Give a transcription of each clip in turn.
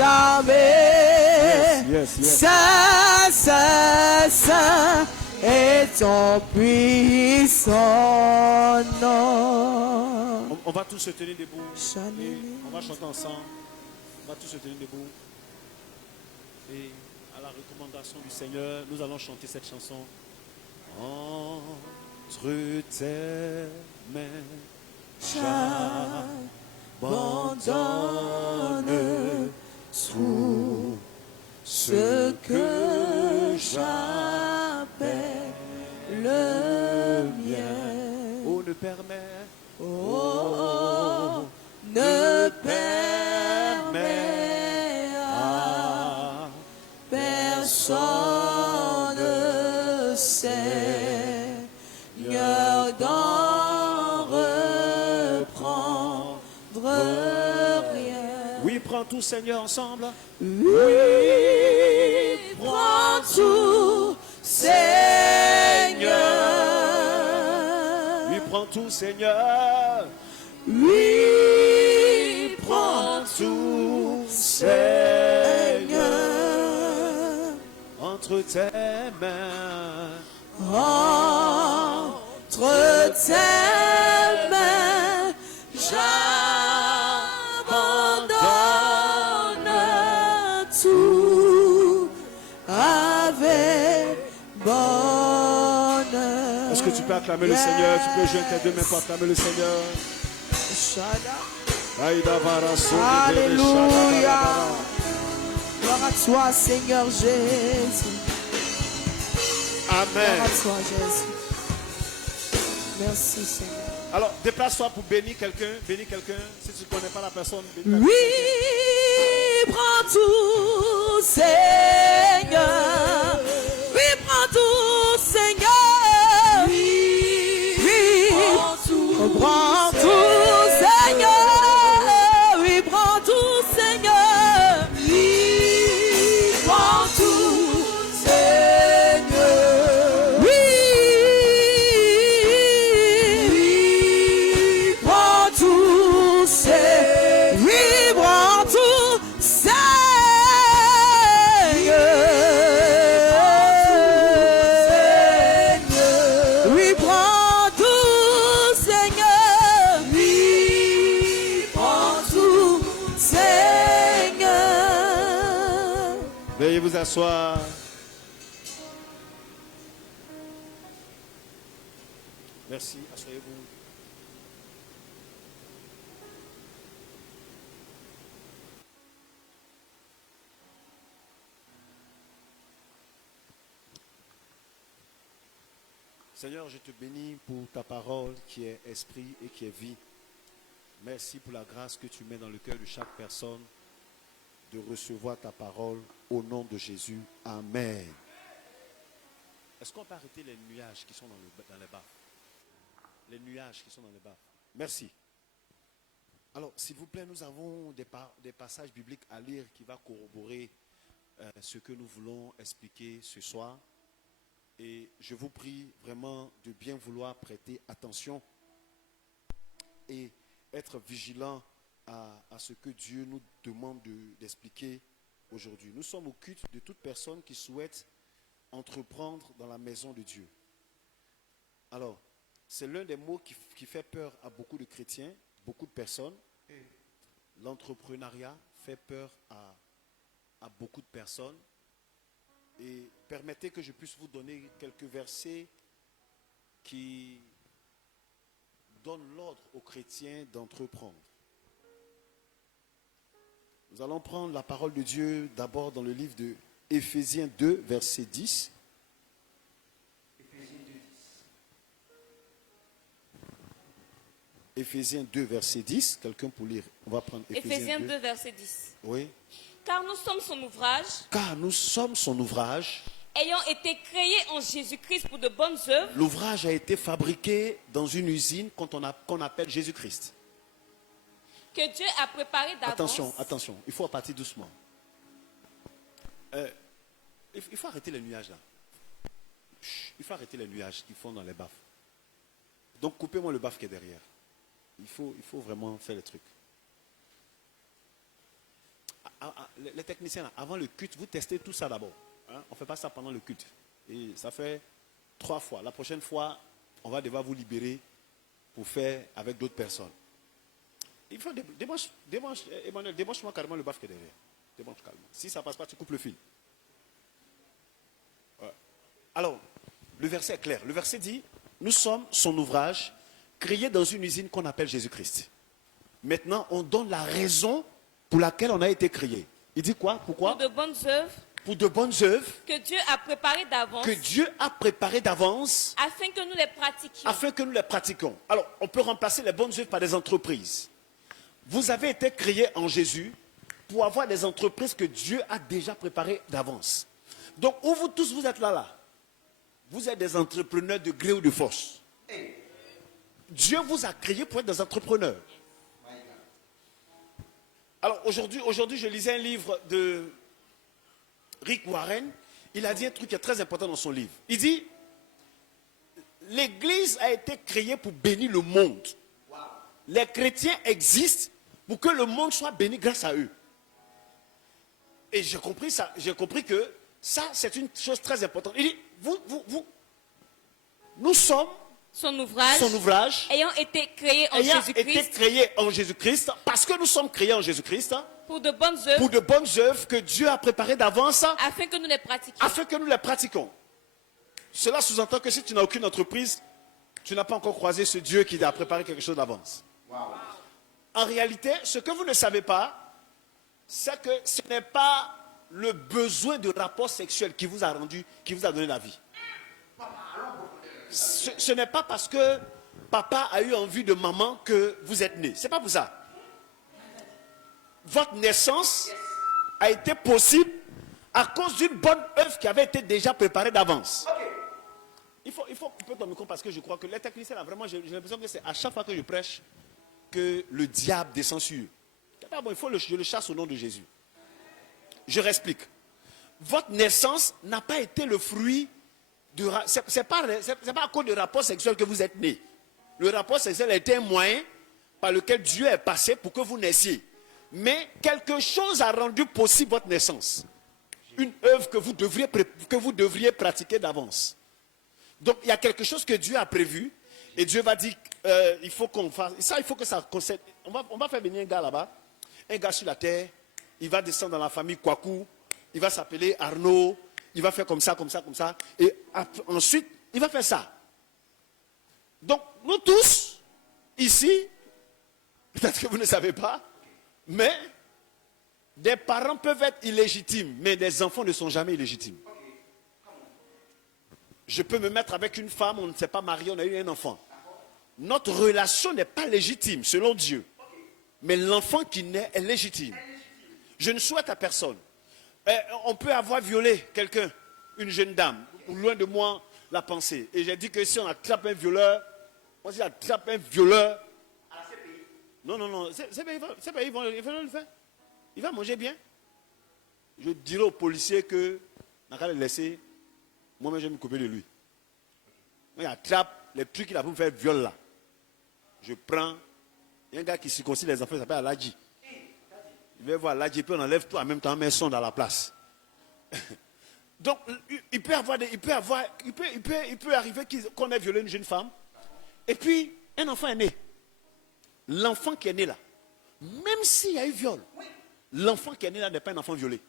armées. Saint, Saint, Saint est ton puissant nom. On va tous se tenir debout. Et on va chanter ensemble. On va tous se tenir debout. Et à la recommandation du Seigneur, nous allons chanter cette chanson. Entre tes mains, j'abandonne tout ce que j'appelle le mien. Oh, ne permets, ne permets à personne, Seigneur, d'en reprendre rien. Oui, prends tout, Seigneur, ensemble. Oui, prends tout, Seigneur. Oui, prends tout, Seigneur. Oui, prends tout, Seigneur. Entre tes mains. Entre tes mains, j'abandonne tout avec bonheur. Est-ce que tu peux acclamer le Seigneur? Tu peux joindre tes deux mains pour acclamer le Seigneur. Alléluia. Gloire à toi, Seigneur Jésus. Amen. Gloire à toi, Jésus. Merci, Seigneur. Alors, déplace-toi pour bénir quelqu'un. Bénis quelqu'un. Si tu ne connais pas la personne, bénis Oui, prends tout, Seigneur. Oui, prends tout, Seigneur. Oui, prends tout, Seigneur. Oui, prends tout, Seigneur. Oui, prends tout, Seigneur. Oui, prends tout, Seigneur. Oui, prends tout, Seigneur. Oui, prends tout, Seigneur. Oui, prends tout, Seigneur. Veuillez vous asseoir. Merci, asseyez-vous. Seigneur, je te bénis pour ta parole qui est esprit et qui est vie. Merci pour la grâce que tu mets dans le cœur de chaque personne de recevoir ta parole au nom de Jésus. Amen. Est-ce qu'on peut arrêter les nuages qui sont dans les baffes? Les nuages qui sont dans les baffes. Merci. Alors, s'il vous plaît, nous avons des passages bibliques à lire qui vont corroborer ce que nous voulons expliquer ce soir. Et je vous prie vraiment de bien vouloir prêter attention et être vigilant à ce que Dieu nous demande d'expliquer aujourd'hui. Nous sommes au culte de toute personne qui souhaite entreprendre dans la maison de Dieu. Alors, c'est l'un des mots qui fait peur à beaucoup de chrétiens, beaucoup de personnes. L'entrepreneuriat fait peur à beaucoup de personnes. Et permettez que je puisse vous donner quelques versets qui donnent l'ordre aux chrétiens d'entreprendre. Nous allons prendre la parole de Dieu d'abord dans le livre de Éphésiens 2, verset 10. Éphésiens 2, verset 10. Quelqu'un pour lire? On va prendre Éphésiens 2, verset 10. Oui. Car nous sommes son ouvrage. Car nous sommes son ouvrage. Ayant été créés en Jésus-Christ pour de bonnes œuvres. L'ouvrage a été fabriqué dans une usine qu'on appelle Jésus-Christ. Que Dieu a préparé d'avance. Attention, il faut repartir doucement. Il faut arrêter les nuages là. Il faut arrêter les nuages qui font dans les baffes. Donc coupez-moi le baffle qui est derrière. Il faut vraiment faire le truc. les techniciens, là, avant le culte, vous testez tout ça d'abord. Hein? On ne fait pas ça pendant le culte. Et ça fait 3 fois. La prochaine fois, on va devoir vous libérer pour faire avec d'autres personnes. Il faut Emmanuel, débranche-moi carrément le baffe qui est derrière. Débranche carrément. Si ça ne passe pas, tu coupes le fil. Ouais. Alors, le verset est clair. Le verset dit, nous sommes son ouvrage, créé dans une usine qu'on appelle Jésus-Christ. Maintenant, on donne la raison pour laquelle on a été créé. Il dit quoi? Pourquoi? Pour de bonnes œuvres Pour de bonnes œuvres que Dieu a préparées d'avance que Dieu a préparées d'avance afin que nous les pratiquions. afin que nous les pratiquions. Alors, on peut remplacer les bonnes œuvres par des entreprises. Vous avez été créés en Jésus pour avoir des entreprises que Dieu a déjà préparées d'avance. Donc, où vous tous vous êtes là, vous êtes des entrepreneurs de gré ou de force. Dieu vous a créés pour être des entrepreneurs. Alors, aujourd'hui, je lisais un livre de Rick Warren. Il a dit un truc qui est très important dans son livre. Il dit, l'Église a été créée pour bénir le monde. Les chrétiens existent pour que le monde soit béni grâce à eux. Et j'ai compris ça. J'ai compris que ça, c'est une chose très importante. Il dit, nous sommes son ouvrage ayant été créé en Jésus-Christ, parce que nous sommes créés en Jésus-Christ, pour de bonnes œuvres que Dieu a préparées d'avance, afin que nous les pratiquions. Cela sous-entend que si tu n'as aucune entreprise, tu n'as pas encore croisé ce Dieu qui t'a préparé quelque chose d'avance. En réalité, ce que vous ne savez pas, c'est que ce n'est pas le besoin de rapport sexuel qui vous a donné la vie. Ce n'est pas parce que papa a eu envie de maman que vous êtes né. Ce n'est pas pour ça. Votre naissance a été possible à cause d'une bonne œuvre qui avait été déjà préparée d'avance. Il faut couper ton micro parce que je crois que les techniciens, là, vraiment, j'ai l'impression que c'est à chaque fois que je prêche que le diable descend sur eux. Bon, je le chasse au nom de Jésus. Je réexplique. Votre naissance n'a pas été le fruit de... C'est pas à cause du rapport sexuel que vous êtes né. Le rapport sexuel a été un moyen par lequel Dieu est passé pour que vous naissiez. Mais quelque chose a rendu possible votre naissance. Une œuvre que vous devriez pratiquer d'avance. Donc il y a quelque chose que Dieu a prévu. Et Dieu va dire, il faut qu'on fasse... Ça, il faut que ça concède. On va faire venir un gars là-bas. Un gars sur la terre. Il va descendre dans la famille Kwaku. Il va s'appeler Arnaud. Il va faire comme ça, comme ça, comme ça. Et ensuite, il va faire ça. Donc, nous tous, ici, peut-être que vous ne savez pas, mais des parents peuvent être illégitimes, mais des enfants ne sont jamais illégitimes. Je peux me mettre avec une femme, on ne s'est pas marié, on a eu un enfant. Notre relation n'est pas légitime, selon Dieu. Mais l'enfant qui naît est légitime. Je ne souhaite à personne. On peut avoir violé quelqu'un, une jeune dame, loin de moi la pensée. Et j'ai dit que si on attrape un violeur, on attrape un violeur. À la CPI. Non, CPI, ils vont le faire. Il va manger bien. Je dirai au policier que, n'a qu'à le laisser, moi-même je vais me couper de lui. Il attrape les trucs qu'il a pour me faire viol là. Je prends, il y a un gars qui circoncise les enfants, il s'appelle Aladji. Il va voir Aladji, puis on enlève tout en même temps, on met son dans la place. Donc, il peut arriver qu'on ait violé une jeune femme, et puis un enfant est né. L'enfant qui est né là, même s'il y a eu viol, l'enfant qui est né là n'est pas un enfant violé.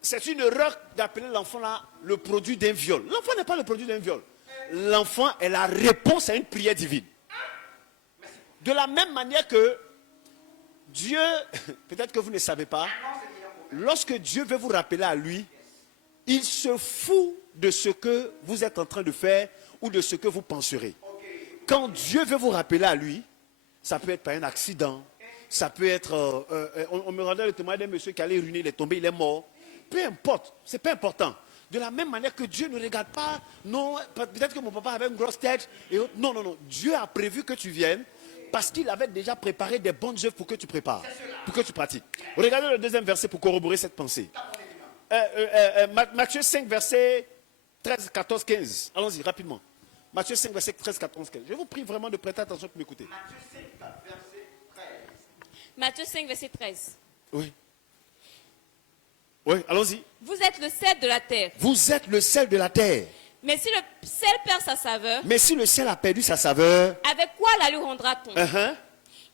C'est une erreur d'appeler l'enfant là le produit d'un viol. L'enfant n'est pas le produit d'un viol. L'enfant est la réponse à une prière divine. De la même manière que Dieu, peut-être que vous ne savez pas, lorsque Dieu veut vous rappeler à lui, il se fout de ce que vous êtes en train de faire ou de ce que vous penserez. Quand Dieu veut vous rappeler à lui, ça peut être par un accident, ça peut être... on me rendait le témoin d'un monsieur qui allait uriner, il est tombé, il est mort. Peu importe, c'est pas important. De la même manière que Dieu ne regarde pas, non, peut-être que mon papa avait une grosse tête. Et autres. Non. Dieu a prévu que tu viennes parce qu'il avait déjà préparé des bonnes œuvres pour que tu prépares, pour que tu pratiques. Regardez le deuxième verset pour corroborer cette pensée. Matthieu 5, verset 13, 14, 15. Allons-y, rapidement. Matthieu 5, verset 13, 14, 15. Je vous prie vraiment de prêter attention pour m'écouter. Matthieu 5, verset 13. Matthieu 5, verset 13. Oui. Oui, allons-y. Vous êtes le sel de la terre. Vous êtes le sel de la terre. Mais si le sel perd sa saveur, Mais si le sel a perdu sa saveur, avec quoi la lui rendra-t-on?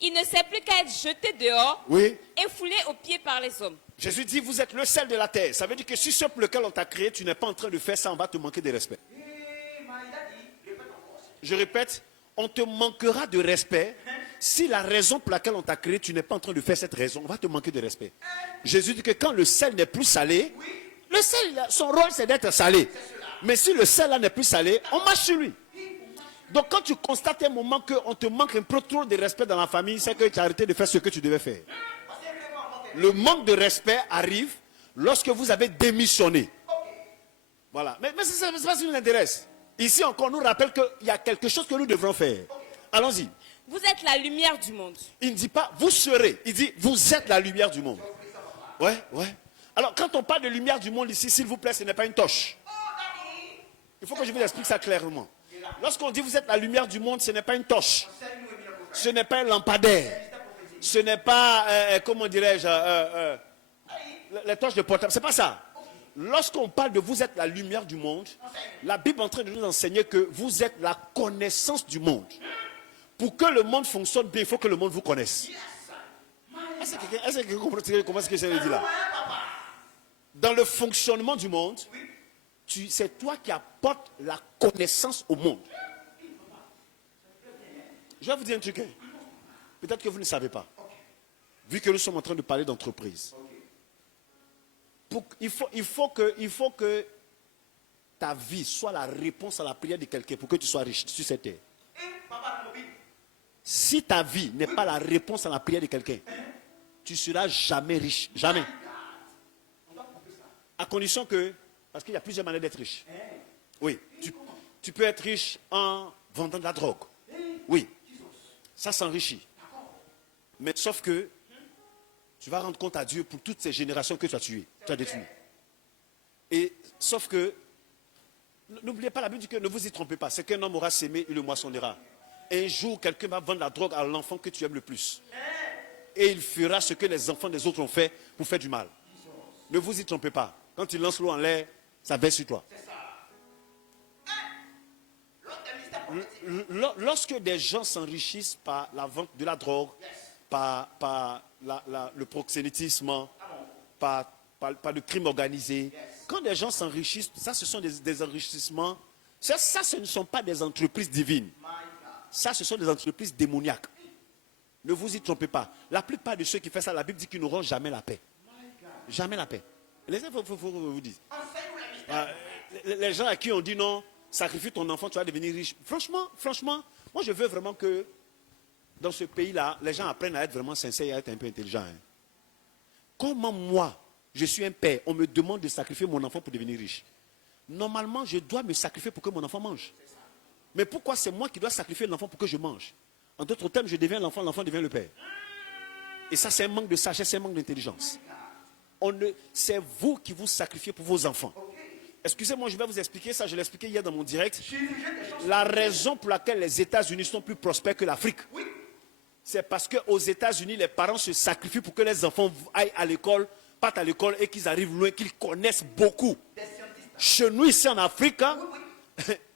Il ne sert plus qu'à être jeté dehors oui. et foulé aux pieds par les hommes. Jésus dit, vous êtes le sel de la terre. Ça veut dire que si ce pour lequel on t'a créé, tu n'es pas en train de faire ça, on va te manquer de respect. Je répète, on te manquera de respect si la raison pour laquelle on t'a créé, tu n'es pas en train de faire cette raison, on va te manquer de respect. Jésus dit que quand le sel n'est plus salé, le sel, son rôle c'est d'être salé. Mais si le sel là n'est plus salé, on marche sur lui. Donc quand tu constates un moment qu'on te manque un peu trop de respect dans la famille, c'est que tu as arrêté de faire ce que tu devais faire. Le manque de respect arrive lorsque vous avez démissionné. Voilà. Mais c'est pas ce qui nous intéresse. Ici encore, on nous rappelle qu'il y a quelque chose que nous devrons faire. Allons-y. Vous êtes la lumière du monde. Il ne dit pas vous serez. Il dit vous êtes la lumière du monde. Ouais. Alors quand on parle de lumière du monde ici, s'il vous plaît, ce n'est pas une torche. Il faut que je vous explique ça clairement. Lorsqu'on dit vous êtes la lumière du monde, ce n'est pas une torche. Ce n'est pas un lampadaire. Ce n'est pas, comment dirais-je, les torches de portable. Ce n'est pas ça. Lorsqu'on parle de vous êtes la lumière du monde, la Bible est en train de nous enseigner que vous êtes la connaissance du monde. Pour que le monde fonctionne bien, il faut que le monde vous connaisse. Est-ce que quelqu'un comprend ce que j'ai dit là? Dans le fonctionnement du monde, c'est toi qui apportes la connaissance au monde. Je vais vous dire un truc. Peut-être que vous ne savez pas. Vu que nous sommes en train de parler d'entreprise. Il faut que ta vie soit la réponse à la prière de quelqu'un pour que tu sois riche sur cette terre. Si ta vie n'est pas la réponse à la prière de quelqu'un, tu ne seras jamais riche. Jamais. À condition que... Parce qu'il y a plusieurs manières d'être riche. Oui. Tu peux être riche en vendant de la drogue. Oui. Ça s'enrichit. Mais sauf que tu vas rendre compte à Dieu pour toutes ces générations que tu as tuées. Tu as détruit. Et sauf que, n'oubliez pas, la Bible dit que ne vous y trompez pas. C'est qu'un homme aura sémé et le moissonnera. Un jour, quelqu'un va vendre la drogue à l'enfant que tu aimes le plus. Et il fera ce que les enfants des autres ont fait pour faire du mal. Ne vous y trompez pas. Quand il lance l'eau en l'air, ça verse sur toi. Lorsque des gens s'enrichissent par la vente de la drogue, par le proxénétisme, par le crime organisé, quand des gens s'enrichissent, ça ce sont des enrichissements, ça ce ne sont pas des entreprises divines. Ça ce sont des entreprises démoniaques. Ne vous y trompez pas. La plupart de ceux qui font ça, la Bible dit qu'ils n'auront jamais la paix. Jamais la paix. Les gens, il faut vous dire. Les gens à qui on dit non, sacrifie ton enfant, tu vas devenir riche. Franchement, moi je veux vraiment que dans ce pays-là, les gens apprennent à être vraiment sincères et à être un peu intelligents. Comment moi, je suis un père, on me demande de sacrifier mon enfant pour devenir riche? Normalement, je dois me sacrifier pour que mon enfant mange. Mais pourquoi c'est moi qui dois sacrifier l'enfant pour que je mange? En d'autres termes, je deviens l'enfant, l'enfant devient le père. Et ça, c'est un manque de sagesse, c'est un manque d'intelligence. C'est vous qui vous sacrifiez pour vos enfants. Excusez-moi, je vais vous expliquer ça, je l'ai expliqué hier dans mon direct. La raison pour laquelle les États-Unis sont plus prospères que l'Afrique, c'est parce qu'aux États-Unis, les parents se sacrifient pour que les enfants aillent à l'école, partent à l'école et qu'ils arrivent loin, qu'ils connaissent beaucoup. Chez nous, ici en Afrique,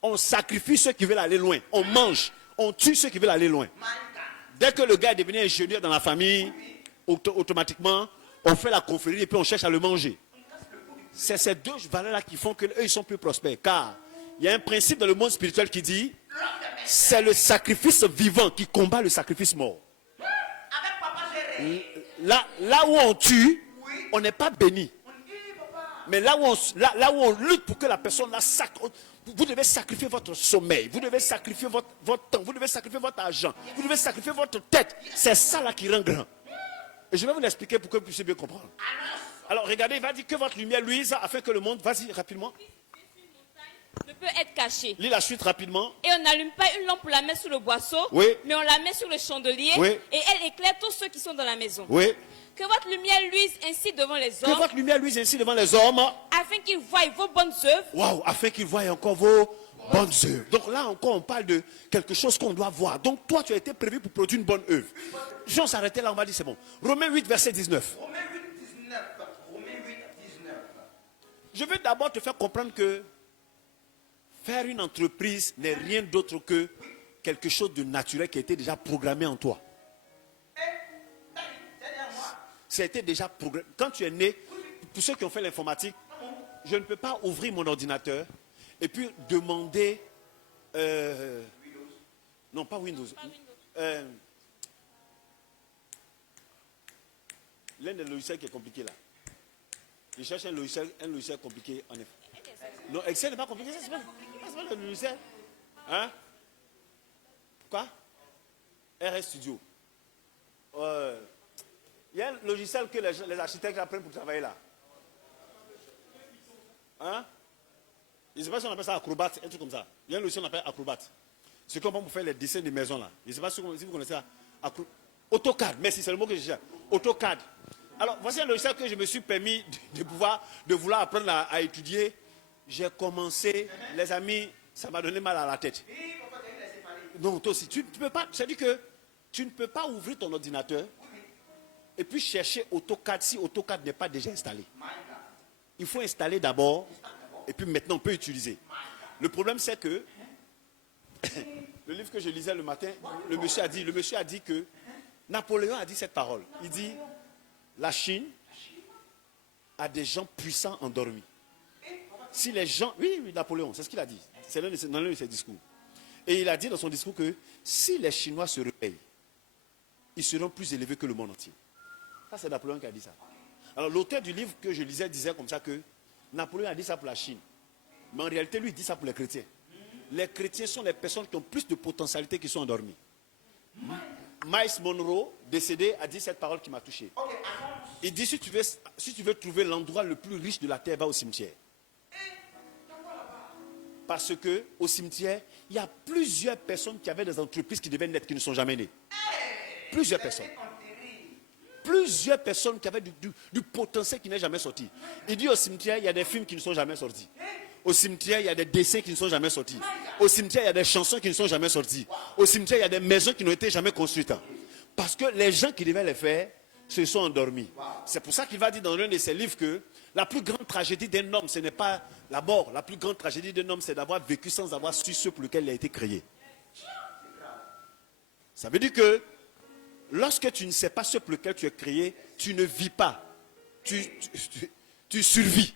on sacrifie ceux qui veulent aller loin. On mange, on tue ceux qui veulent aller loin. Dès que le gars est devenu ingénieur dans la famille, automatiquement, on fait la confrérie et puis on cherche à le manger. C'est ces deux valeurs-là qui font qu'eux, ils sont plus prospères. Car il y a un principe dans le monde spirituel qui dit, c'est le sacrifice vivant qui combat le sacrifice mort. Là où on tue, on n'est pas béni. Mais là où on lutte pour que la personne la vous devez sacrifier votre sommeil, vous devez sacrifier votre temps, vous devez sacrifier votre argent, vous devez sacrifier votre tête. C'est ça là qui rend grand. Et je vais vous l'expliquer pour que vous puissiez bien comprendre. Alors regardez, il va dire que votre lumière luise afin que le monde, vas-y rapidement. Ne peut être caché. Lis la suite rapidement. Et on n'allume pas une lampe pour la mettre sous le boisseau, mais on la met sur le chandelier et elle éclaire tous ceux qui sont dans la maison. Que votre lumière luise ainsi devant les hommes. Que votre lumière luise ainsi devant les hommes. Afin qu'ils voient vos bonnes œuvres. Waouh, afin qu'ils voient encore vos bonnes œuvres. Donc là encore, on parle de quelque chose qu'on doit voir. Donc toi, tu as été prévu pour produire une bonne œuvre. Si on s'arrêtait là, on va dire c'est bon. Romains 8, verset 19. Romains 8, 19. Romains 8, 19. Je veux d'abord te faire comprendre que faire une entreprise n'est rien d'autre que quelque chose de naturel qui a été déjà programmé en toi. Ça a été déjà programmé. Quand tu es né, pour ceux qui ont fait l'informatique, je ne peux pas ouvrir mon ordinateur et puis demander... non, pas Windows. L'un des logiciels qui est compliqué là. Je cherche un logiciel compliqué en effet. Non, Excel n'est pas compliqué, c'est pas le logiciel. Hein? Quoi? RS Studio. Il y a un logiciel que les architectes apprennent pour travailler là. Hein? Je ne sais pas si on appelle ça Acrobat, un truc comme ça. Il y a un logiciel qu'on appelle Acrobat. C'est comme pour faire les dessins des maisons là. Je ne sais pas si vous connaissez ça. AutoCAD, merci, c'est le mot que je cherche. AutoCAD. Alors, voici un logiciel que je me suis permis de vouloir apprendre à étudier. J'ai commencé, les amis, ça m'a donné mal à la tête. Non, toi aussi, tu ne peux pas, c'est-à-dire que tu ne peux pas ouvrir ton ordinateur et puis chercher AutoCAD si AutoCAD n'est pas déjà installé. Il faut installer d'abord et puis maintenant on peut utiliser. Le problème c'est que le livre que je lisais le matin, le monsieur a dit que Napoléon a dit cette parole. Il dit la Chine a des gens puissants endormis. Si les gens, oui, Napoléon, c'est ce qu'il a dit. C'est l'un de ses discours. Et il a dit dans son discours que si les Chinois se réveillent, ils seront plus élevés que le monde entier. Ça, c'est Napoléon qui a dit ça. Alors, l'auteur du livre que je lisais disait comme ça que Napoléon a dit ça pour la Chine. Mais en réalité, lui, il dit ça pour les chrétiens. Les chrétiens sont les personnes qui ont plus de potentialité qui sont endormies. Miles Monroe, décédé, a dit cette parole qui m'a touché. Il dit, si tu veux trouver l'endroit le plus riche de la terre, va au cimetière. Parce qu'au cimetière, il y a plusieurs personnes qui avaient des entreprises qui devaient naître, qui ne sont jamais nées. Plusieurs personnes. Plusieurs personnes qui avaient du potentiel qui n'est jamais sorti. Il dit au cimetière, il y a des films qui ne sont jamais sortis. Au cimetière, il y a des dessins qui ne sont jamais sortis. Au cimetière, il y a des chansons qui ne sont jamais sorties. Au cimetière, il y a des maisons qui n'ont été jamais construites. Parce que les gens qui devaient les faire se sont endormis. C'est pour ça qu'il va dire dans l'un de ses livres que la plus grande tragédie d'un homme, ce n'est pas la mort. La plus grande tragédie d'un homme, c'est d'avoir vécu sans avoir su ce pour lequel il a été créé. Ça veut dire que lorsque tu ne sais pas ce pour lequel tu es créé, tu ne vis pas. Tu survis.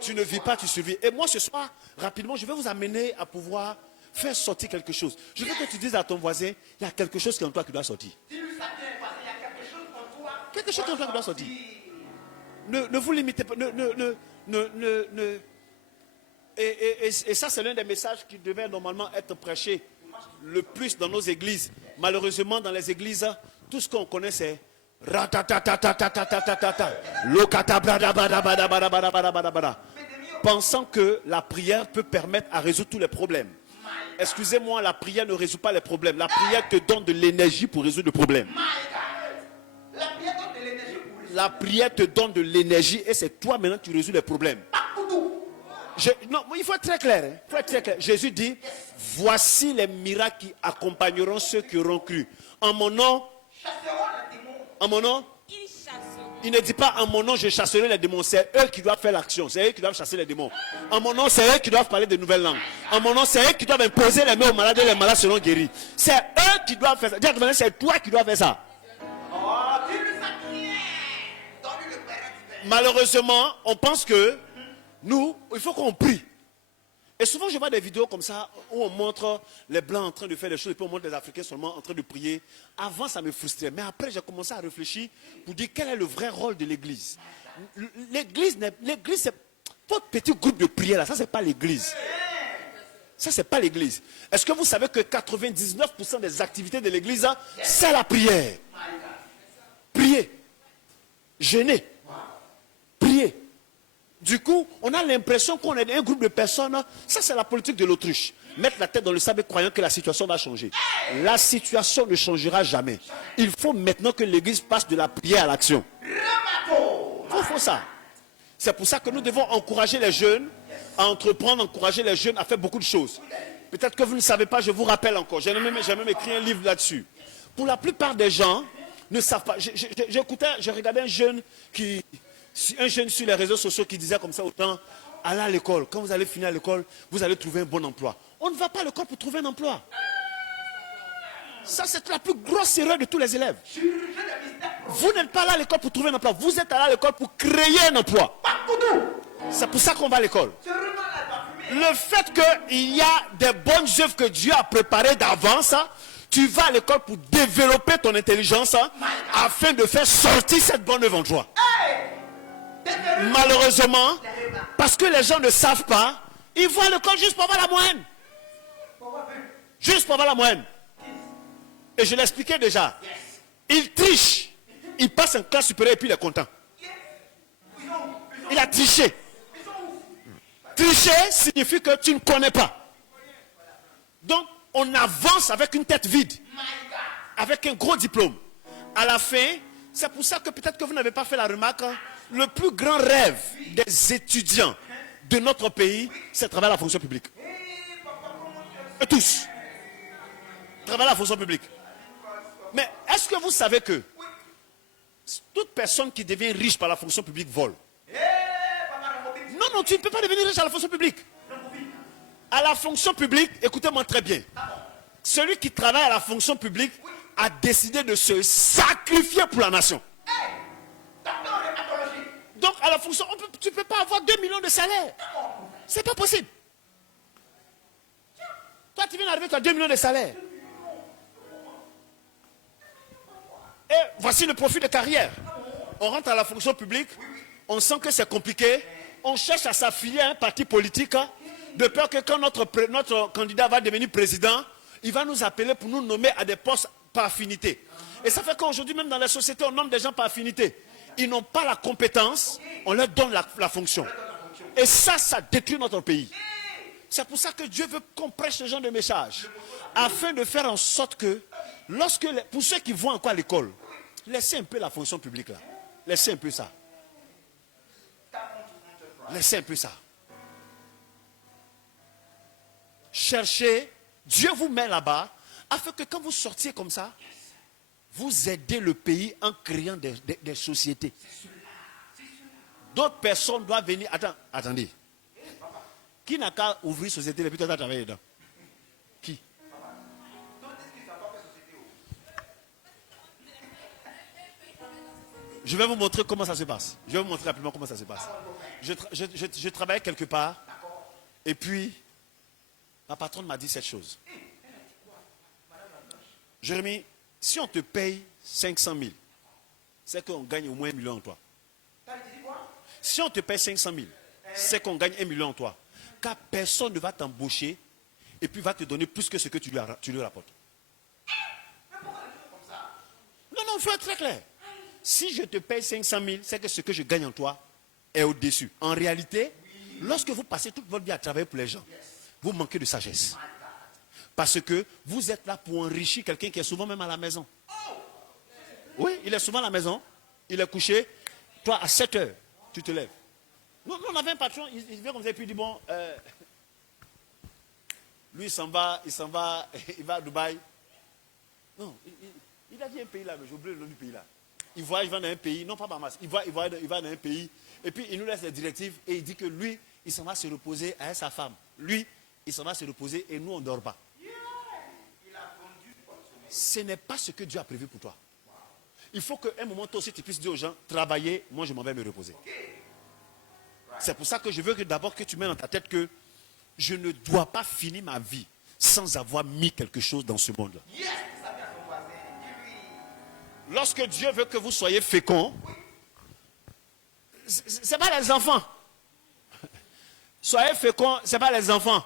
Tu ne vis pas, tu survis. Et moi, ce soir, rapidement, je vais vous amener à pouvoir faire sortir quelque chose. Je veux que tu dises à ton voisin, il y a quelque chose qui est en toi qui doit sortir. Dis-lui ça bien, voisin, il y a quelque chose en toi. Quelque chose en toi qui doit sortir. Ne vous limitez pas. Et ça, c'est l'un des messages qui devait normalement être prêché le plus dans nos églises. Malheureusement, dans les églises, tout ce qu'on connaît, c'est pensant que la prière peut permettre à résoudre tous les problèmes. Excusez-moi, la prière ne résout pas les problèmes. La prière te donne de l'énergie pour résoudre le problème. La prière te donne de l'énergie et c'est toi maintenant qui résous les problèmes. Non, il faut être très clair. Il faut être très clair. Jésus dit, voici les miracles qui accompagneront ceux qui auront cru. En mon nom, en mon nom, il ne dit pas en mon nom je chasserai les démons. C'est eux qui doivent faire l'action. C'est eux qui doivent chasser les démons. En mon nom, c'est eux qui doivent parler de nouvelles langues. En mon nom, c'est eux qui doivent imposer les mains aux malades et les malades seront guéris. C'est eux qui doivent faire ça. Dis-moi, c'est toi qui dois faire ça. Malheureusement, on pense que nous, il faut qu'on prie. Et souvent, je vois des vidéos comme ça où on montre les Blancs en train de faire des choses et puis on montre les Africains seulement en train de prier. Avant, ça me frustrait. Mais après, j'ai commencé à réfléchir pour dire quel est le vrai rôle de l'Église. L'Église, c'est votre petit groupe de prière là. Ça, c'est pas l'Église. Ça, c'est pas l'Église. Est-ce que vous savez que 99% des activités de l'Église, c'est la prière? Prier. Jeûner. Prier. Du coup, on a l'impression qu'on est un groupe de personnes. Ça, c'est la politique de l'autruche. Mettre la tête dans le sable croyant que la situation va changer. La situation ne changera jamais. Il faut maintenant que l'Église passe de la prière à l'action. Il faut ça. C'est pour ça que nous devons encourager les jeunes à entreprendre, encourager les jeunes à faire beaucoup de choses. Peut-être que vous ne savez pas, je vous rappelle encore. J'ai même écrit un livre là-dessus. Pour la plupart des gens, ne savent pas. Je regardais un jeune sur les réseaux sociaux qui disait comme ça autant, allez à l'école. Quand vous allez finir à l'école, vous allez trouver un bon emploi. On ne va pas à l'école pour trouver un emploi. Ça, c'est la plus grosse erreur de tous les élèves. Vous n'êtes pas là à l'école pour trouver un emploi. Vous êtes allé à l'école pour créer un emploi. C'est pour ça qu'on va à l'école. Le fait qu'il y a des bonnes œuvres que Dieu a préparées d'avance, tu vas à l'école pour développer ton intelligence afin de faire sortir cette bonne œuvre en toi. Malheureusement, parce que les gens ne savent pas, ils vont à l'école juste pour avoir la moyenne. Juste pour avoir la moyenne. Et je l'expliquais déjà. Il triche. Il passe en classe supérieure et puis il est content. Il a triché. Tricher signifie que tu ne connais pas. Donc, on avance avec une tête vide. Avec un gros diplôme. À la fin, c'est pour ça que peut-être que vous n'avez pas fait la remarque. Le plus grand rêve des étudiants de notre pays, c'est de travailler à la fonction publique. Et tous. Travailler à la fonction publique. Mais est-ce que vous savez que toute personne qui devient riche par la fonction publique vole? Non, tu ne peux pas devenir riche à la fonction publique. À la fonction publique, écoutez-moi très bien. Celui qui travaille à la fonction publique a décidé de se sacrifier pour la nation. Donc à la fonction, tu ne peux pas avoir 2 millions de salaire. C'est pas possible. Toi, tu viens d'arriver, tu as 2 millions de salaire. Et voici le profil de carrière. On rentre à la fonction publique, on sent que c'est compliqué, on cherche à s'affilier à un parti politique, de peur que quand notre candidat va devenir président, il va nous appeler pour nous nommer à des postes par affinité. Et ça fait qu'aujourd'hui, même dans la société, on nomme des gens par affinité. Ils n'ont pas la compétence, on leur donne la fonction. Et ça détruit notre pays. C'est pour ça que Dieu veut qu'on prêche ce genre de message. Afin de faire en sorte que, pour ceux qui vont encore à l'école, laissez un peu la fonction publique là. Laissez un peu ça. Laissez un peu ça. Cherchez, Dieu vous met là-bas, afin que quand vous sortiez comme ça, vous aidez le pays en créant des sociétés. D'autres personnes doivent venir. Attendez. Qui n'a qu'à ouvrir société depuis que tu as travaillé dedans? Qui? Je vais vous montrer comment ça se passe. Je vais vous montrer rapidement comment ça se passe. Je travaillais quelque part. Et puis, ma patronne m'a dit cette chose. Jérémie, si on te paye 500 000, c'est qu'on gagne au moins 1 million en toi. Si on te paye 500 000, c'est qu'on gagne 1 million en toi. Car personne ne va t'embaucher et puis va te donner plus que ce que tu lui rapportes. Non, il faut être très clair. Si je te paye 500 000, c'est que ce que je gagne en toi est au-dessus. En réalité, lorsque vous passez toute votre vie à travailler pour les gens, vous manquez de sagesse. Parce que vous êtes là pour enrichir quelqu'un qui est souvent même à la maison. Oui, il est souvent à la maison, il est couché. Toi, à 7 heures, tu te lèves. Nous, on avait un patron, il vient comme ça et puis il dit, bon, lui, il s'en va, il va à Dubaï. Non, il a dit un pays là, mais j'ai oublié le nom du pays là. Il voyage, il va dans un pays, non pas Bahamas, il va dans un pays, et puis il nous laisse les directives, et il dit que lui, il s'en va se reposer avec sa femme. Lui, il s'en va se reposer, et nous, on ne dort pas. Ce n'est pas ce que Dieu a prévu pour toi. Il faut qu'à un moment, toi aussi, tu puisses dire aux gens, travailler, moi je m'en vais me reposer. C'est pour ça que je veux que d'abord que tu mets dans ta tête que je ne dois pas finir ma vie sans avoir mis quelque chose dans ce monde-là. Lorsque Dieu veut que vous soyez féconds, ce n'est pas les enfants. Soyez féconds, ce n'est pas les enfants.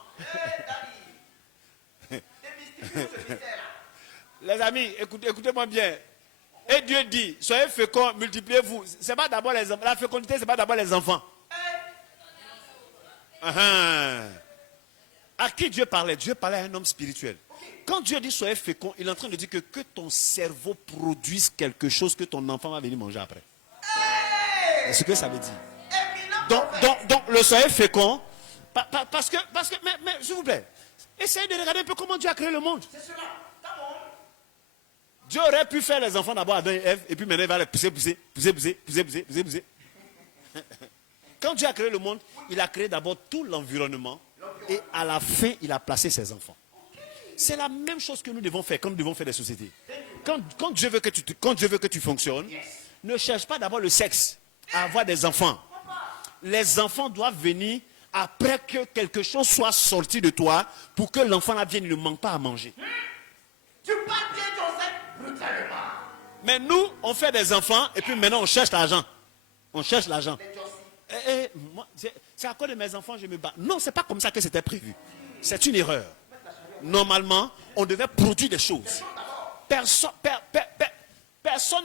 Les amis, écoutez-moi bien. Et Dieu dit, soyez féconds, multipliez-vous. C'est pas d'abord les enfants. La fécondité, ce n'est pas d'abord les enfants. À qui Dieu parlait? Dieu parlait à un homme spirituel. Quand Dieu dit soyez fécond, il est en train de dire que ton cerveau produise quelque chose que ton enfant va venir manger après. C'est ce que ça veut dire. Donc le soyez fécond. Parce que mais s'il vous plaît, essayez de regarder un peu comment Dieu a créé le monde. C'est cela. Come on. Dieu aurait pu faire les enfants d'abord Adam et Ève, et puis maintenant il va les pousser. Quand Dieu a créé le monde, il a créé d'abord tout l'environnement, et à la fin, il a placé ses enfants. C'est la même chose que nous devons faire quand nous devons faire des sociétés. Quand Dieu veut que tu fonctionnes, ne cherche pas d'abord le sexe, à avoir des enfants. Les enfants doivent venir après que quelque chose soit sorti de toi, pour que l'enfant là vienne, il ne manque pas à manger. Tu parles bien ton sexe brutalement. Mais nous, on fait des enfants, et puis maintenant on cherche l'argent. On cherche l'argent. C'est à cause de mes enfants, je me bats. Non, c'est pas comme ça que c'était prévu. C'est une erreur. Normalement, on devait produire des choses. Personne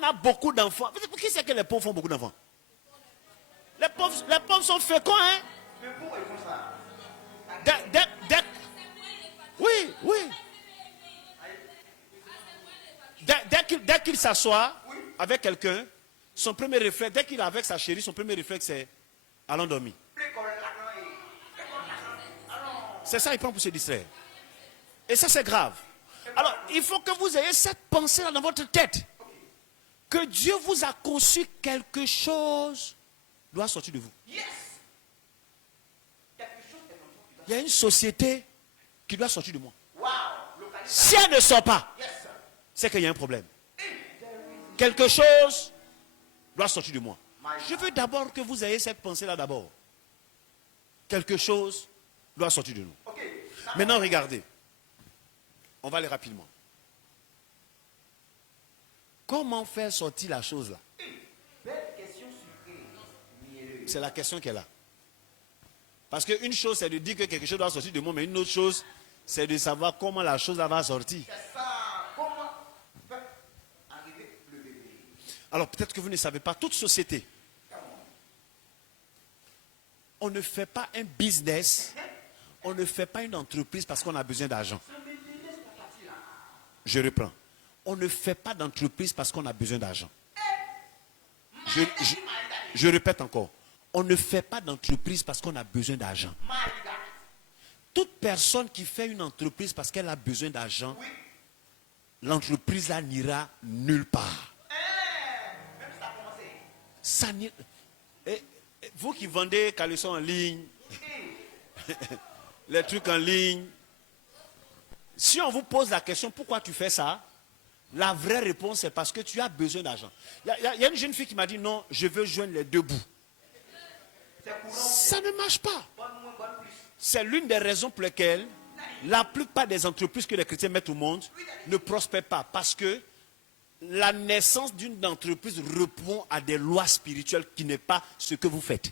n'a beaucoup d'enfants. Qui c'est que les pauvres font beaucoup d'enfants? Les pauvres sont féconds, hein? Mais pourquoi ils font ça? Oui. Dès qu'il s'assoit avec quelqu'un, son premier réflexe, dès qu'il est avec sa chérie, son premier réflexe c'est allons dormir. C'est ça, il prend pour se distraire. Et ça, c'est grave. Alors, il faut que vous ayez cette pensée-là dans votre tête. Que Dieu vous a conçu quelque chose doit sortir de vous. Yes. Il y a une société qui doit sortir de moi. Wow. Si elle ne sort pas, c'est qu'il y a un problème. Quelque chose doit sortir de moi. Je veux d'abord que vous ayez cette pensée-là d'abord. Quelque chose doit sortir de nous. Maintenant, regardez. On va aller rapidement. Comment faire sortir la chose là? C'est la question qu'elle a. Parce qu'une chose, c'est de dire que quelque chose doit sortir de moi, mais une autre chose, c'est de savoir comment la chose là va sortir. C'est ça. Comment peut arriver le bébé? Alors peut-être que vous ne savez pas, toute société, on ne fait pas un business, on ne fait pas une entreprise parce qu'on a besoin d'argent. Je reprends. On ne fait pas d'entreprise parce qu'on a besoin d'argent. Je répète encore. On ne fait pas d'entreprise parce qu'on a besoin d'argent. Toute personne qui fait une entreprise parce qu'elle a besoin d'argent, l'entreprise là n'ira nulle part. Ça n'ira. Vous qui vendez caleçons en ligne, les trucs en ligne, si on vous pose la question pourquoi tu fais ça, la vraie réponse c'est parce que tu as besoin d'argent. Il y a une jeune fille qui m'a dit non, je veux joindre les deux bouts. Ça ne marche pas. C'est l'une des raisons pour lesquelles la plupart des entreprises que les chrétiens mettent au monde ne prospèrent pas. Parce que la naissance d'une entreprise répond à des lois spirituelles qui n'est pas ce que vous faites.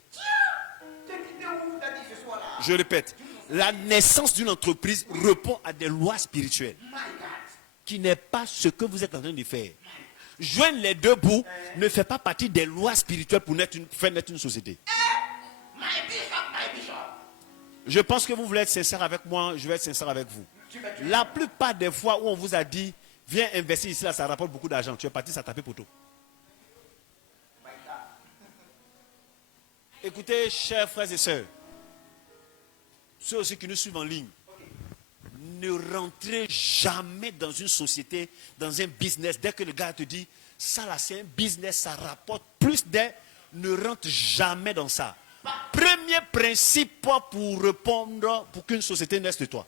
Je répète, la naissance d'une entreprise répond à des lois spirituelles qui n'est pas ce que vous êtes en train de faire. Joindre les deux bouts ne fait pas partie des lois spirituelles pour faire naître une société. Je pense que vous voulez être sincère avec moi, je vais être sincère avec vous. La plupart des fois où on vous a dit viens investir ici, là, ça rapporte beaucoup d'argent. Tu es parti, ça taper poteau. Écoutez, chers frères et sœurs, ceux aussi qui nous suivent en ligne, ne rentrez jamais dans une société, dans un business. Dès que le gars te dit, ça là c'est un business, ça rapporte plus d'aide, ne rentre jamais dans ça. Premier principe pour répondre, pour qu'une société naisse de toi.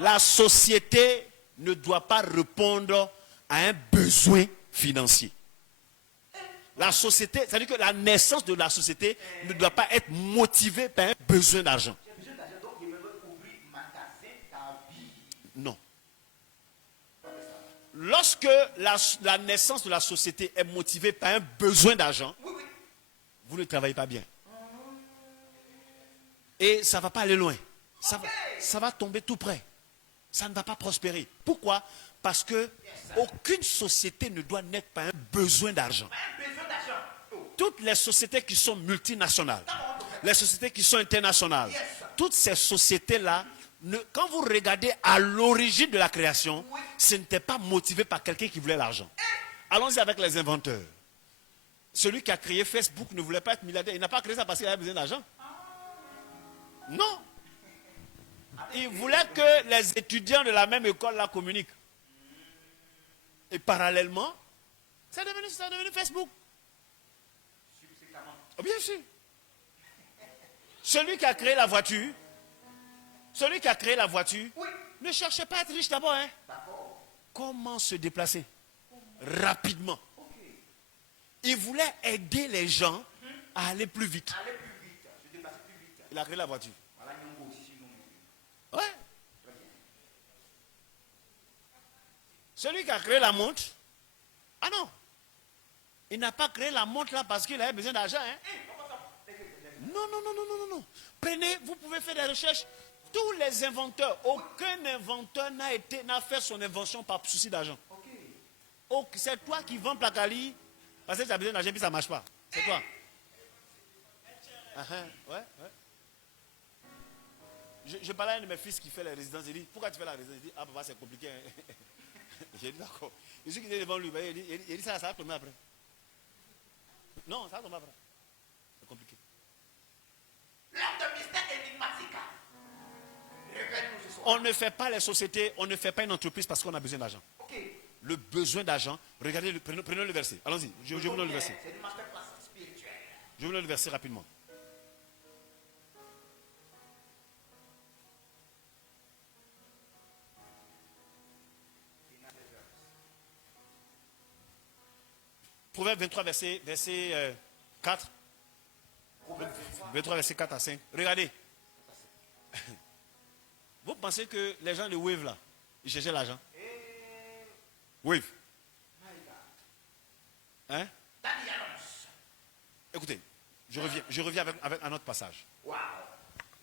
La société ne doit pas répondre à un besoin financier. La société, c'est-à-dire que la naissance de la société ne doit pas être motivée par un besoin d'argent. Non. Lorsque la naissance de la société est motivée par un besoin d'argent, vous ne travaillez pas bien. Et ça ne va pas aller loin. Ça va tomber tout près. Ça ne va pas prospérer. Pourquoi? Parce que aucune société ne doit naître par un besoin d'argent. Toutes les sociétés qui sont multinationales, les sociétés qui sont internationales, toutes ces sociétés-là, quand vous regardez à l'origine de la création, ce n'était pas motivé par quelqu'un qui voulait l'argent. Allons-y avec les inventeurs. Celui qui a créé Facebook ne voulait pas être milliardaire. Il n'a pas créé ça parce qu'il avait besoin d'argent. Non. Il voulait que les étudiants de la même école la communiquent. Et parallèlement, c'est devenu Facebook. Oh, bien sûr. Celui qui a créé la voiture, ne cherchait pas à être riche d'abord. Hein. Comment se déplacer rapidement. Il voulait aider les gens à aller plus vite. Il a créé la voiture. Ouais. Celui qui a créé la montre, ah non, il n'a pas créé la montre là parce qu'il avait besoin d'argent. Hein? Non. Prenez, vous pouvez faire des recherches. Tous les inventeurs, aucun inventeur n'a fait son invention par souci d'argent. C'est toi qui vends Placali parce que tu as besoin d'argent et puis ça ne marche pas. C'est toi. Ouais. Je parlais à un de mes fils qui fait les résidences. Il dit, pourquoi tu fais la résidence? Il dit, ah papa, c'est compliqué. Hein? J'ai dit, d'accord. Et celui qui est devant lui, il dit ça va tomber après. Non, ça va tomber après. C'est compliqué. L'homme de mystère énigmatique. On ne fait pas les sociétés, on ne fait pas une entreprise parce qu'on a besoin d'argent. Le besoin d'argent, regardez, prenez le verset. Allons-y, je vous donne le verset. C'est une masterclass spirituelle. Je vous donne le verset rapidement. Proverbe 23, verset 4. 23, verset 4 à 5. Regardez. Vous pensez que les gens de Wave là, ils cherchaient l'argent? Wave. Hein? Écoutez, je reviens avec un autre passage.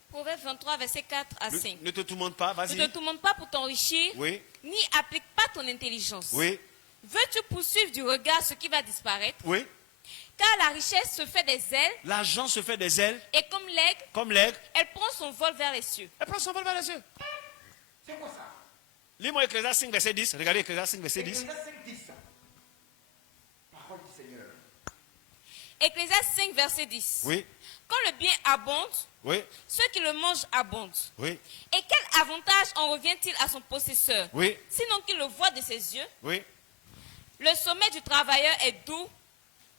Proverbe 23, verset 4 à 5. Ne te tourmente pas, vas-y. Ne te tourmente pas pour t'enrichir, oui. Ni applique pas ton intelligence. Oui. Veux-tu poursuivre du regard ce qui va disparaître? Oui. Car la richesse se fait des ailes. L'argent se fait des ailes. Et comme l'aigle, elle prend son vol vers les cieux. Elle prend son vol vers les cieux. C'est quoi ça? Lis-moi Ecclésiaste 5, verset 10. Regardez Ecclésiaste 5, verset 10. Ecclésiaste 5, 10. Parole du Seigneur. Ecclésiaste 5, verset 10. Oui. Quand le bien abonde, oui. Ceux qui le mangent abondent. Oui. Et quel avantage en revient-il à son possesseur? Oui. Sinon qu'il le voit de ses yeux. Oui. Le sommet du travailleur est doux,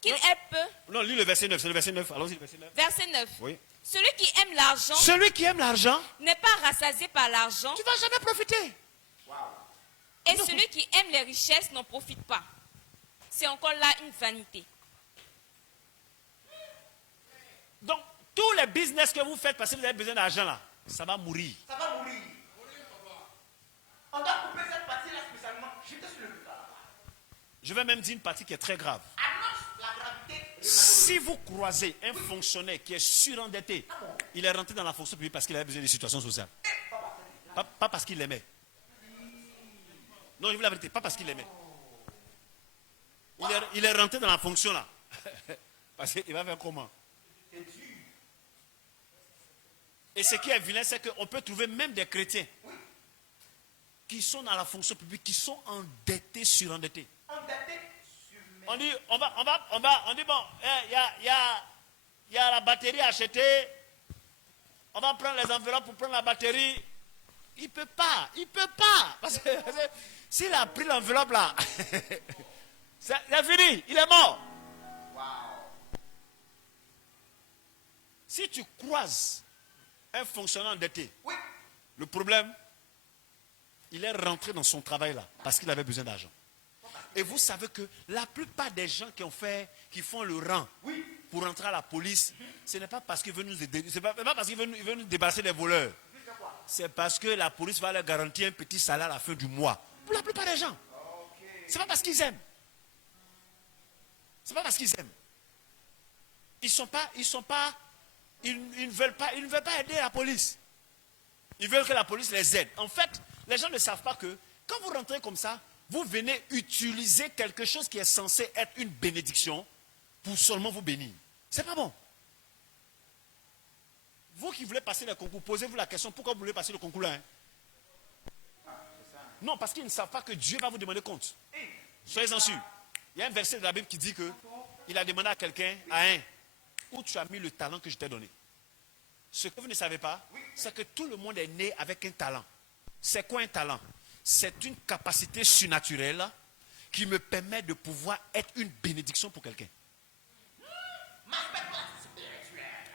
qu'il ait peu. Non, lis le verset 9, c'est le verset 9. Allons-y, le verset 9. Verset 9. Oui. Celui qui aime l'argent. Celui qui aime l'argent. N'est pas rassasié par l'argent. Tu ne vas jamais profiter. Wow. Et celui qui aime les richesses n'en profite pas. C'est encore là une vanité. Donc, tous les business que vous faites parce que vous avez besoin d'argent là, ça va mourir. Ça va mourir. On doit couper cette partie-là spécialement. Jeter sur le butin. Je vais même dire une partie qui est très grave. Annonce la gravité. Si vous croisez un fonctionnaire qui est surendetté, il est rentré dans la fonction publique parce qu'il avait besoin de situations sociales. Pas parce qu'il l'aimait. Non, je vous la vérité, pas parce qu'il l'aimait. Il est rentré dans la fonction là. Parce qu'il va faire comment? Et ce qui est vilain, c'est qu'on peut trouver même des chrétiens qui sont dans la fonction publique, qui sont endettés, surendettés. On dit, on dit bon, il y a la batterie à acheter. On va prendre les enveloppes pour prendre la batterie. Il peut pas. Parce que s'il a pris l'enveloppe là, c'est fini, il est mort. Wow. Si tu croises un fonctionnaire endetté, oui. Le problème, il est rentré dans son travail là parce qu'il avait besoin d'argent. Et vous savez que la plupart des gens qui font le rang pour rentrer à la police, ce n'est pas parce qu'ils veulent nous débarrasser des voleurs. C'est parce que la police va leur garantir un petit salaire à la fin du mois. Pour la plupart des gens. C'est pas parce qu'ils aiment. C'est pas parce qu'ils aiment. Ils ne veulent pas aider la police. Ils veulent que la police les aide. En fait, les gens ne savent pas que quand vous rentrez comme ça, vous venez utiliser quelque chose qui est censé être une bénédiction pour seulement vous bénir. C'est pas bon. Vous qui voulez passer le concours, posez-vous la question, pourquoi vous voulez passer le concours là? Non, parce qu'ils ne savent pas que Dieu va vous demander compte. Soyez-en sûrs. Il y a un verset de la Bible qui dit que il a demandé à quelqu'un, à un, où tu as mis le talent que je t'ai donné. Ce que vous ne savez pas, c'est que tout le monde est né avec un talent. C'est quoi un talent? C'est une capacité surnaturelle qui me permet de pouvoir être une bénédiction pour quelqu'un.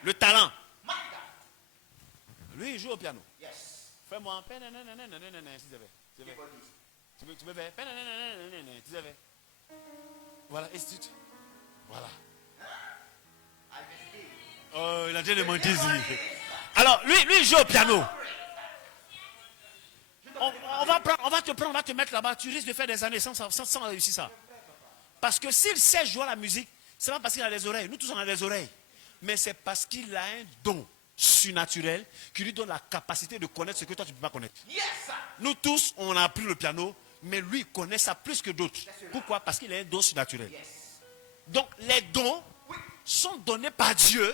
Le talent. Lui, il joue au piano. Fais-moi. Tu veux faire. Voilà, et voilà. Oh, il a déjà demandé ici. Alors, lui, il joue au piano. On va te prendre, on va te mettre là-bas. Tu risques de faire des années sans réussir ça. Parce que s'il sait jouer à la musique, c'est pas parce qu'il a des oreilles. Nous tous, on a des oreilles. Mais c'est parce qu'il a un don surnaturel qui lui donne la capacité de connaître ce que toi, tu ne peux pas connaître. Nous tous, on a appris le piano, mais lui, il connaît ça plus que d'autres. Pourquoi? Parce qu'il a un don surnaturel. Donc, les dons sont donnés par Dieu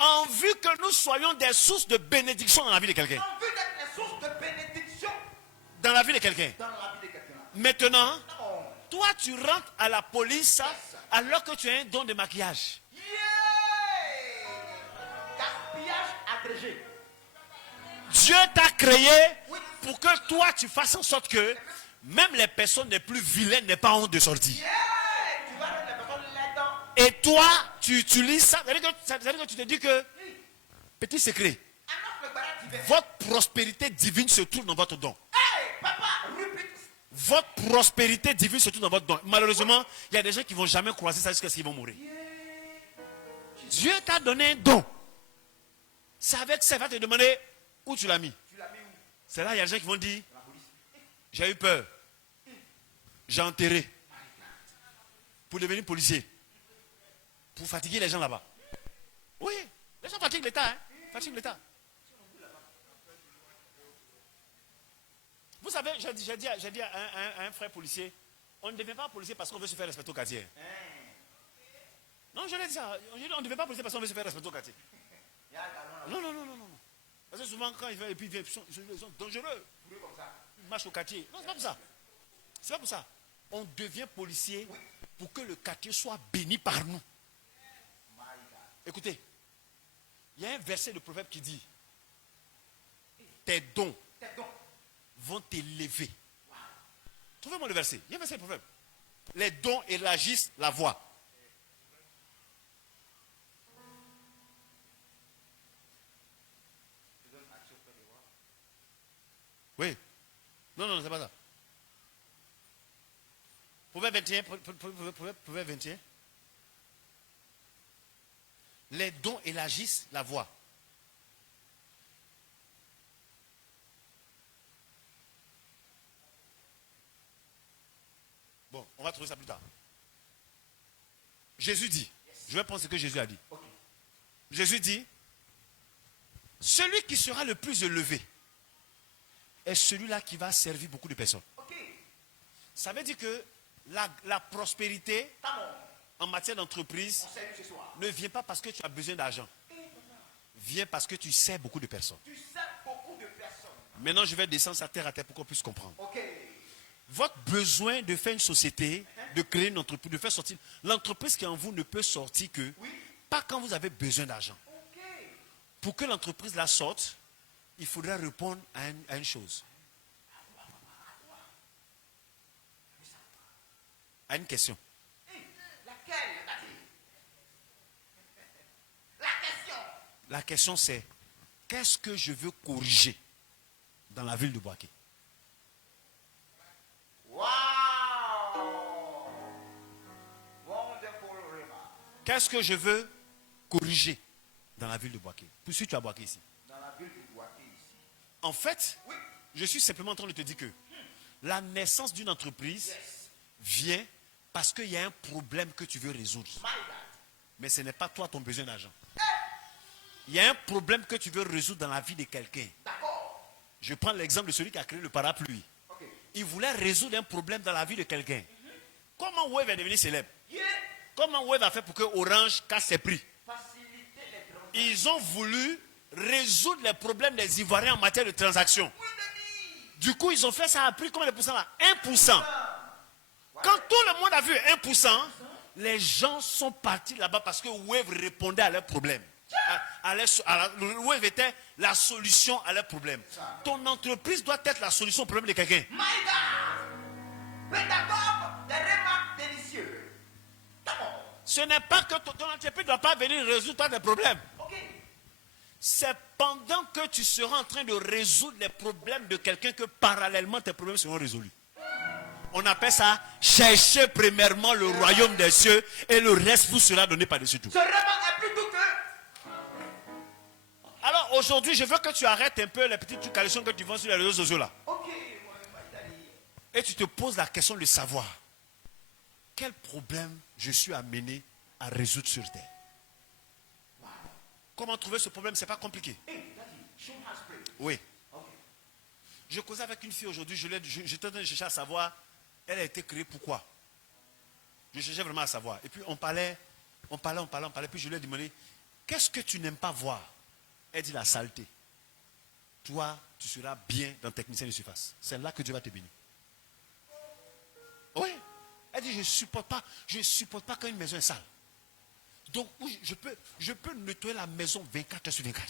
en vue que nous soyons des sources de bénédiction dans la vie de quelqu'un. En vue d'être des sources de bénédiction dans la vie de quelqu'un. Maintenant, Oh. toi, tu rentres à la police alors que tu as un don de maquillage. Gaspillage agrégé. Dieu t'a créé pour que toi, tu fasses en sorte que même les personnes les plus vilaines n'aient pas honte de sortir. Tu vas rendre les personnes là-dedans. Et toi, tu utilises ça. C'est-à-dire que tu te dis que, petit secret, Annonce le barat divin. votre prospérité divine se trouve dans votre don. Hey, papa, repeat. Votre prospérité divine se trouve dans votre don. Malheureusement, il y a des gens qui ne vont jamais croiser ça jusqu'à ce qu'ils vont mourir. Dieu t'a donné un don. C'est avec ça, il va te demander où tu l'as mis. Tu l'as mis où? C'est là, il y a des gens qui vont dire, La police. j'ai eu peur. J'ai enterré. Pour devenir policier. Pour fatiguer les gens là-bas. Oui, les gens fatiguent l'État. Hein? Fatiguent l'État. Vous savez, j'ai dit à un frère policier, on ne devient pas policier parce qu'on veut se faire respecter au quartier. Non, je l'ai dit ça. On ne devient pas policier parce qu'on veut se faire respecter au quartier. Non. Parce que souvent, quand ils viennent, ils sont dangereux. Ils marchent au quartier. Non, c'est pas pour ça. C'est pas pour ça. On devient policier pour que le quartier soit béni par nous. Écoutez, il y a un verset de Proverbe qui dit, tes dons vont t'élever. Trouvez-moi le verset. Il y a un verset de Proverbe. Les dons élargissent la voie. Oui. Non, c'est pas ça. Proverbe 21. Proverbe 21. Les dons élargissent la voie. Bon, on va trouver ça plus tard. Jésus dit, je vais prendre ce que Jésus a dit. Jésus dit, celui qui sera le plus élevé est celui-là qui va servir beaucoup de personnes. Ça veut dire que la prospérité en matière d'entreprise ne vient pas parce que tu as besoin d'argent. Vient parce que tu sers beaucoup de personnes. Maintenant, je vais descendre à terre pour qu'on puisse comprendre. Votre besoin de faire une société, de créer une entreprise, de faire sortir, l'entreprise qui est en vous ne peut sortir que pas quand vous avez besoin d'argent. Pour que l'entreprise la sorte, il faudra répondre à une chose. À une question. Laquelle? La question. La question c'est, qu'est-ce que je veux corriger dans la ville de Boaké? Wow! Wonderful remark. Qu'est-ce que je veux corriger dans la ville de Boaké? Puisque tu as Boaké ici. Dans la ville de Boaké ici. En fait, je suis simplement en train de te dire que la naissance d'une entreprise vient parce qu'il y a un problème que tu veux résoudre. Mais ce n'est pas toi ton besoin d'argent. Il y a un problème que tu veux résoudre dans la vie de quelqu'un. Je prends l'exemple de celui qui a créé le parapluie. Il voulait résoudre un problème dans la vie de quelqu'un. Comment Wave est devenu célèbre? Comment Wave a fait pour que Orange casse ses prix? Ils ont voulu résoudre les problèmes des Ivoiriens en matière de transactions. Du coup, ils ont fait ça à prix combien de pourcents là? 1%. Quand tout le monde a vu 1%, les gens sont partis là-bas parce que Wave répondait à leurs problèmes. Wave était la solution à leurs problèmes. Ton entreprise doit être la solution au problème de quelqu'un. My God! Pédagogue des remarques délicieux. D'abord. Ce n'est pas que ton entreprise ne doit pas venir résoudre tes problèmes. Ok. C'est pendant que tu seras en train de résoudre les problèmes de quelqu'un que parallèlement tes problèmes seront résolus. On appelle ça chercher premièrement le royaume des cieux et le reste vous sera donné par-dessus tout. Ce repas est plus doux que... Alors aujourd'hui, je veux que tu arrêtes un peu les petites trucs que tu vends sur les réseaux sociaux là. Ok. Et tu te poses la question de savoir quel problème je suis amené à résoudre sur terre. Comment trouver ce problème, c'est pas compliqué. Oui. Je causais avec une fille aujourd'hui, j'étais en train de chercher à savoir, elle a été créée pourquoi. Je cherchais vraiment à savoir. Et puis on parlait, puis je lui ai demandé, qu'est-ce que tu n'aimes pas voir? Elle dit la saleté. Toi, tu seras bien dans technicien de surface. C'est là que Dieu va te bénir. Oui. Elle dit, je ne supporte pas quand une maison est sale. Donc, je peux nettoyer la maison 24 heures sur 24.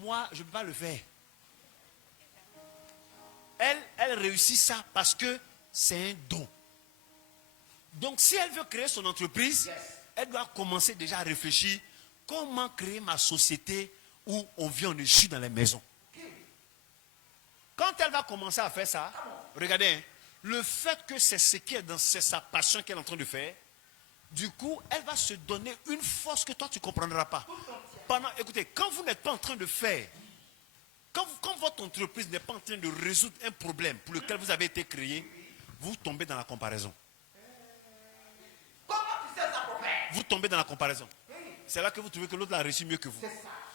Moi, je ne peux pas le faire. Elle réussit ça parce que c'est un don. Donc, si elle veut créer son entreprise, elle doit commencer déjà à réfléchir comment créer ma société où on vit en échu dans les maisons. Quand elle va commencer à faire ça, regardez, hein, le fait que c'est ce qui est dans sa passion qu'elle est en train de faire, du coup, elle va se donner une force que toi tu ne comprendras pas. Écoutez, quand vous n'êtes pas en train de faire, quand votre entreprise n'est pas en train de résoudre un problème pour lequel vous avez été créé, vous tombez dans la comparaison. Comment tu sais ça pour faire? Vous tombez dans la comparaison. C'est là que vous trouvez que l'autre l'a réussi mieux que vous.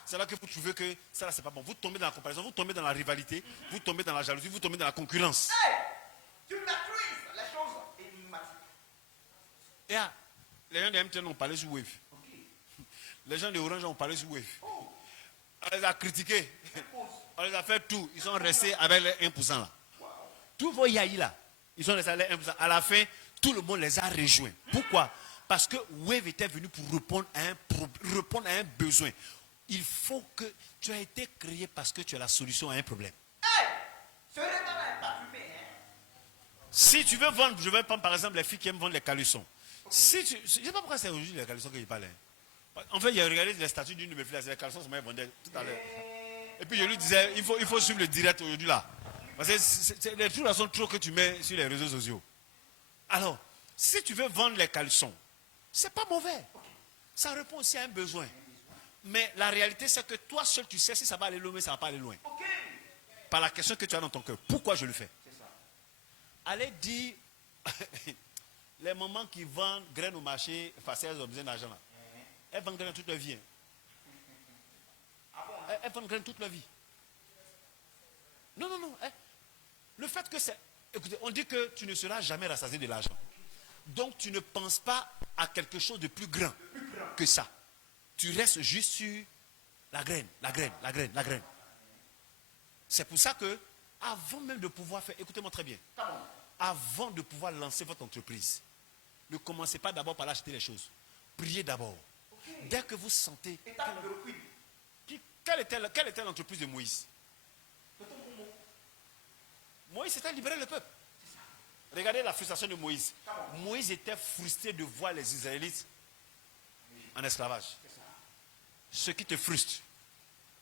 C'est là que vous trouvez que ça là c'est pas bon. Vous tombez dans la comparaison, vous tombez dans la rivalité, vous tombez dans la jalousie, vous tombez dans la concurrence. Hey, tu maîtrises les choses énigmatiques. Et les gens de MTN ont parlé sur Wave. Les gens de Orange ont parlé sur Wave. On les a critiqués. On les a fait tout. Ils sont restés avec les 1% là. Tous vos yaïs là, ils sont restés avec les 1%. À la fin, tout le monde les a rejoints. Pourquoi? Parce que Wave était venu pour répondre à un besoin. Il faut que tu aies été créé parce que tu as la solution à un problème. Hey, ce repas est parfumé. Hein? Si tu veux vendre, je vais prendre par exemple les filles qui aiment vendre les caleçons. Je ne sais pas pourquoi c'est aujourd'hui les caleçons que je parle. En fait, il a regardé les statuts d'une de mes filles, les caleçons, ça m'a vendu tout à l'heure. Et puis je lui disais, il faut suivre le direct aujourd'hui là. Parce que les trucs là sont trop que tu mets sur les réseaux sociaux. Alors, si tu veux vendre les caleçons, c'est pas mauvais. Ça répond aussi à un besoin. Mais la réalité, c'est que toi seul, tu sais si ça va aller loin, mais ça ne va pas aller loin. Par la question que tu as dans ton cœur. Pourquoi je le fais? Allez dire, les mamans qui vendent graines au marché, parce qu'elles ont besoin d'argent là. Elles vendent graines toute leur vie. Elles vendent graines toute leur vie. Non. Le fait que c'est... Écoutez, on dit que tu ne seras jamais rassasié de l'argent. Donc tu ne penses pas à quelque chose de plus grand que ça. Tu restes juste sur la graine. C'est pour ça que, avant même de pouvoir faire, écoutez-moi très bien, avant de pouvoir lancer votre entreprise, ne commencez pas d'abord par acheter les choses. Priez d'abord. Dès que vous sentez... Quelle était l'entreprise de Moïse? Moïse était libérer le peuple. Regardez la frustration de Moïse. Moïse était frustré de voir les Israélites en esclavage. Ce qui te frustre,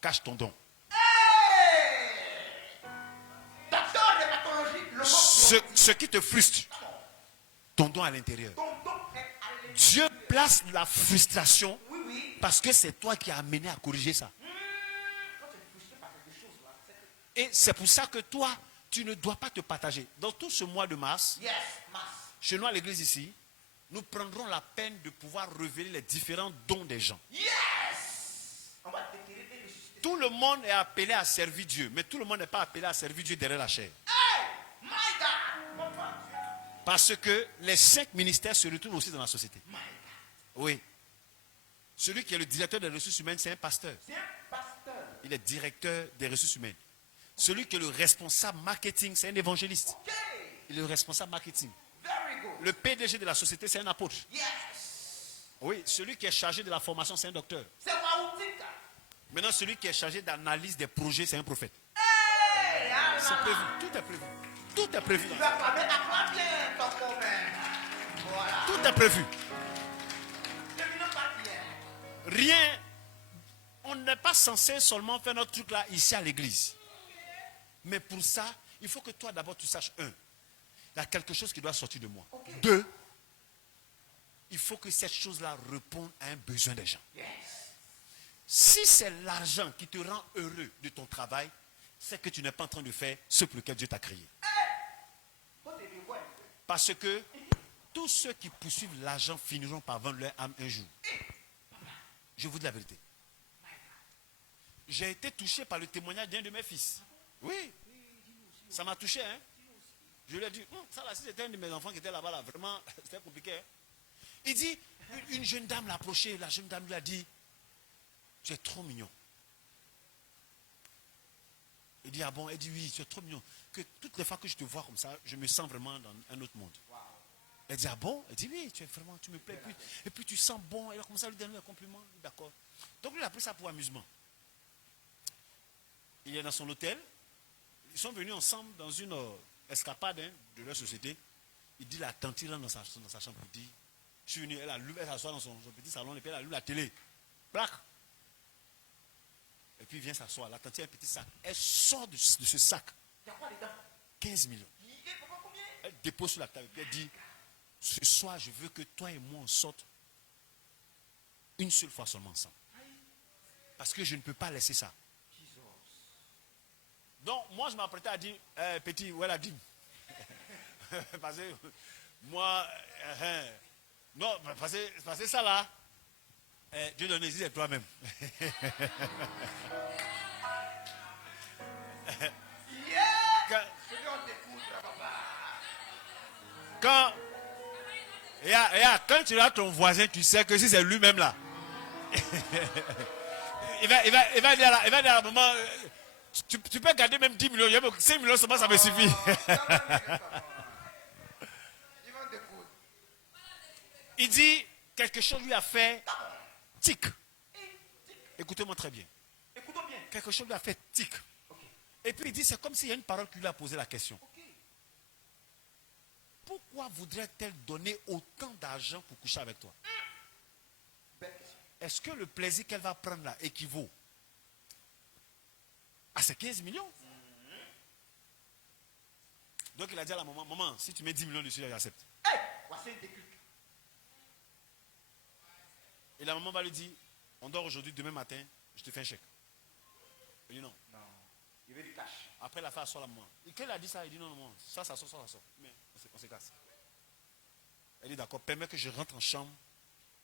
cache ton don. Ce qui te frustre, ton don à l'intérieur. Dieu place la frustration parce que c'est toi qui as amené à corriger ça. Et c'est pour ça que toi, tu ne dois pas te partager. Dans tout ce mois de mars, chez nous à l'église ici, nous prendrons la peine de pouvoir révéler les différents dons des gens. Tout le monde est appelé à servir Dieu, mais tout le monde n'est pas appelé à servir Dieu derrière la chair. Parce que les 5 ministères se retrouvent aussi dans la société. Oui. Celui qui est le directeur des ressources humaines, c'est un pasteur. Il est directeur des ressources humaines. Celui qui est le responsable marketing, c'est un évangéliste. Il est le responsable marketing. Le PDG de la société, c'est un apôtre. Yes. Oui, celui qui est chargé de la formation, c'est un docteur. C'est Waoutika. Maintenant, celui qui est chargé d'analyse des projets, c'est un prophète. Hey, C'est prévu, tout est prévu. Tout est prévu. Tu vas acclame bien ton copain. Voilà. Tout est prévu. Le million part bien. Rien. On n'est pas censé seulement faire notre truc là, ici à l'église. Mais pour ça, il faut que toi d'abord tu saches, un, il y a quelque chose qui doit sortir de moi. Okay. Deux, il faut que cette chose-là réponde à un besoin des gens. Yes. Si c'est l'argent qui te rend heureux de ton travail, c'est que tu n'es pas en train de faire ce pour lequel Dieu t'a créé. Parce que tous ceux qui poursuivent l'argent finiront par vendre leur âme un jour. Je vous dis la vérité. J'ai été touché par le témoignage d'un de mes fils. Oui. Ça m'a touché, hein. Je lui ai dit, ça là, si c'était un de mes enfants qui était là-bas, là, vraiment, c'était compliqué. Hein? Il dit, une jeune dame l'a approché, la jeune dame lui a dit, tu es trop mignon. Il dit, ah bon? Elle dit, oui, tu es trop mignon. Que toutes les fois que je te vois comme ça, je me sens vraiment dans un autre monde. Wow. Elle dit, ah bon? Elle dit, oui, tu me plais. Et puis tu sens bon. Elle a commencé à lui donner un compliment. D'accord. Donc lui, il a pris ça pour amusement. Il est dans son hôtel. Ils sont venus ensemble dans une escapade de leur société. Il dit, la tante, il rentre dans sa chambre. Il dit, je suis venu, elle s'assoit dans son petit salon et puis elle allume la télé. Plac. Et puis il vient s'asseoir. La tante a un petit sac. Elle sort de ce sac. Il y a quoi dedans? 15 millions. Elle dépose sur la table. Et puis elle dit, ce soir, je veux que toi et moi, on sorte une seule fois seulement ensemble. Parce que je ne peux pas laisser ça. Donc, moi, je m'apprêtais à dire, petit, où est la dîme? Parce que moi, non, parce que ça là, Dieu donne, c'est toi-même. Quand tu as ton voisin, tu sais que si c'est lui-même là, il va dire à la maman, tu peux garder même 10 millions, 5 millions seulement, ça me suffit. Il dit, quelque chose lui a fait tic. Écoutez-moi très bien. Écoutons bien. Quelque chose lui a fait tic. Okay. Et puis il dit, c'est comme s'il y a une parole qui lui a posé la question. Okay. Pourquoi voudrait-elle donner autant d'argent pour coucher avec toi? Est-ce que le plaisir qu'elle va prendre là équivaut à ces 15 millions? Donc il a dit à la maman, maman, si tu mets 10 millions dessus, j'accepte. Hey, voici un déclic. Et la maman va lui dire, on dort aujourd'hui, demain matin, je te fais un chèque. Il dit non. Non, il veut du cash. Après, la femme sort la maman. Et quand elle a dit ça, il dit non, non, ça sort. Mais on se casse. Elle dit d'accord, permets que je rentre en chambre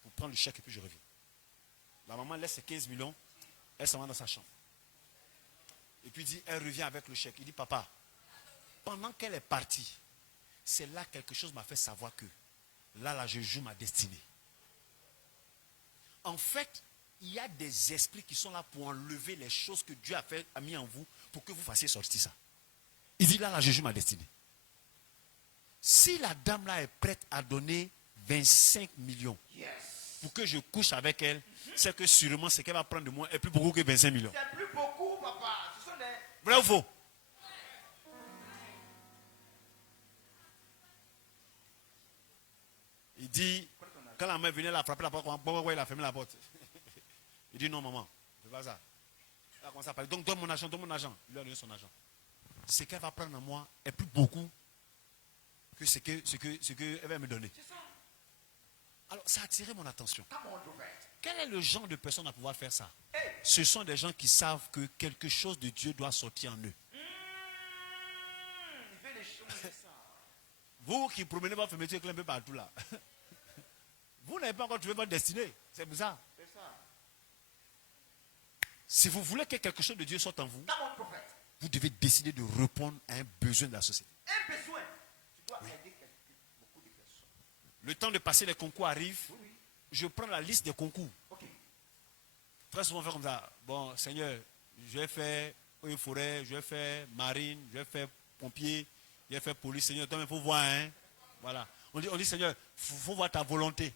pour prendre le chèque et puis je reviens. La maman laisse ses 15 millions, elle s'en va dans sa chambre. Et puis dit, elle revient avec le chèque. Il dit, papa, pendant qu'elle est partie, c'est là quelque chose m'a fait savoir que là, je joue ma destinée. En fait, il y a des esprits qui sont là pour enlever les choses que Dieu a mis en vous pour que vous fassiez sortir ça. Il dit là, je joue ma destinée. Si la dame là est prête à donner 25 millions pour que je couche avec elle, c'est que sûrement ce qu'elle va prendre de moi est plus beaucoup que 25 millions. C'est plus beaucoup, papa. Ce sont des... Vrai ou faux? Il dit, quand la mère venait, elle a frappé la porte, pourquoi il a fermé la porte? Il dit non, maman, c'est pas ça. Elle a commencé à parler. Donc donne mon argent. Il lui a donné son argent. Ce qu'elle va prendre à moi est plus beaucoup que ce qu'elle va me donner. C'est ça. Alors ça a attiré mon attention. Quel est le genre de personne à pouvoir faire ça? Ce sont des gens qui savent que quelque chose de Dieu doit sortir en eux. Vous qui promenez votre métier un peu partout là. Vous n'avez pas encore trouvé votre destinée. C'est bizarre. C'est ça. Si vous voulez que quelque chose de Dieu sorte en vous, vous devez décider de répondre à un besoin de la société. Un besoin. Tu dois aider beaucoup de personnes. Le temps de passer les concours arrive. Oui. Je prends la liste des concours. Okay. Très souvent, on fait comme ça. Bon, Seigneur, je vais faire une forêt, je vais faire marine, je vais faire pompier, je vais faire police. Seigneur, toi, il faut voir. Hein? Voilà. On dit Seigneur, faut voir ta volonté.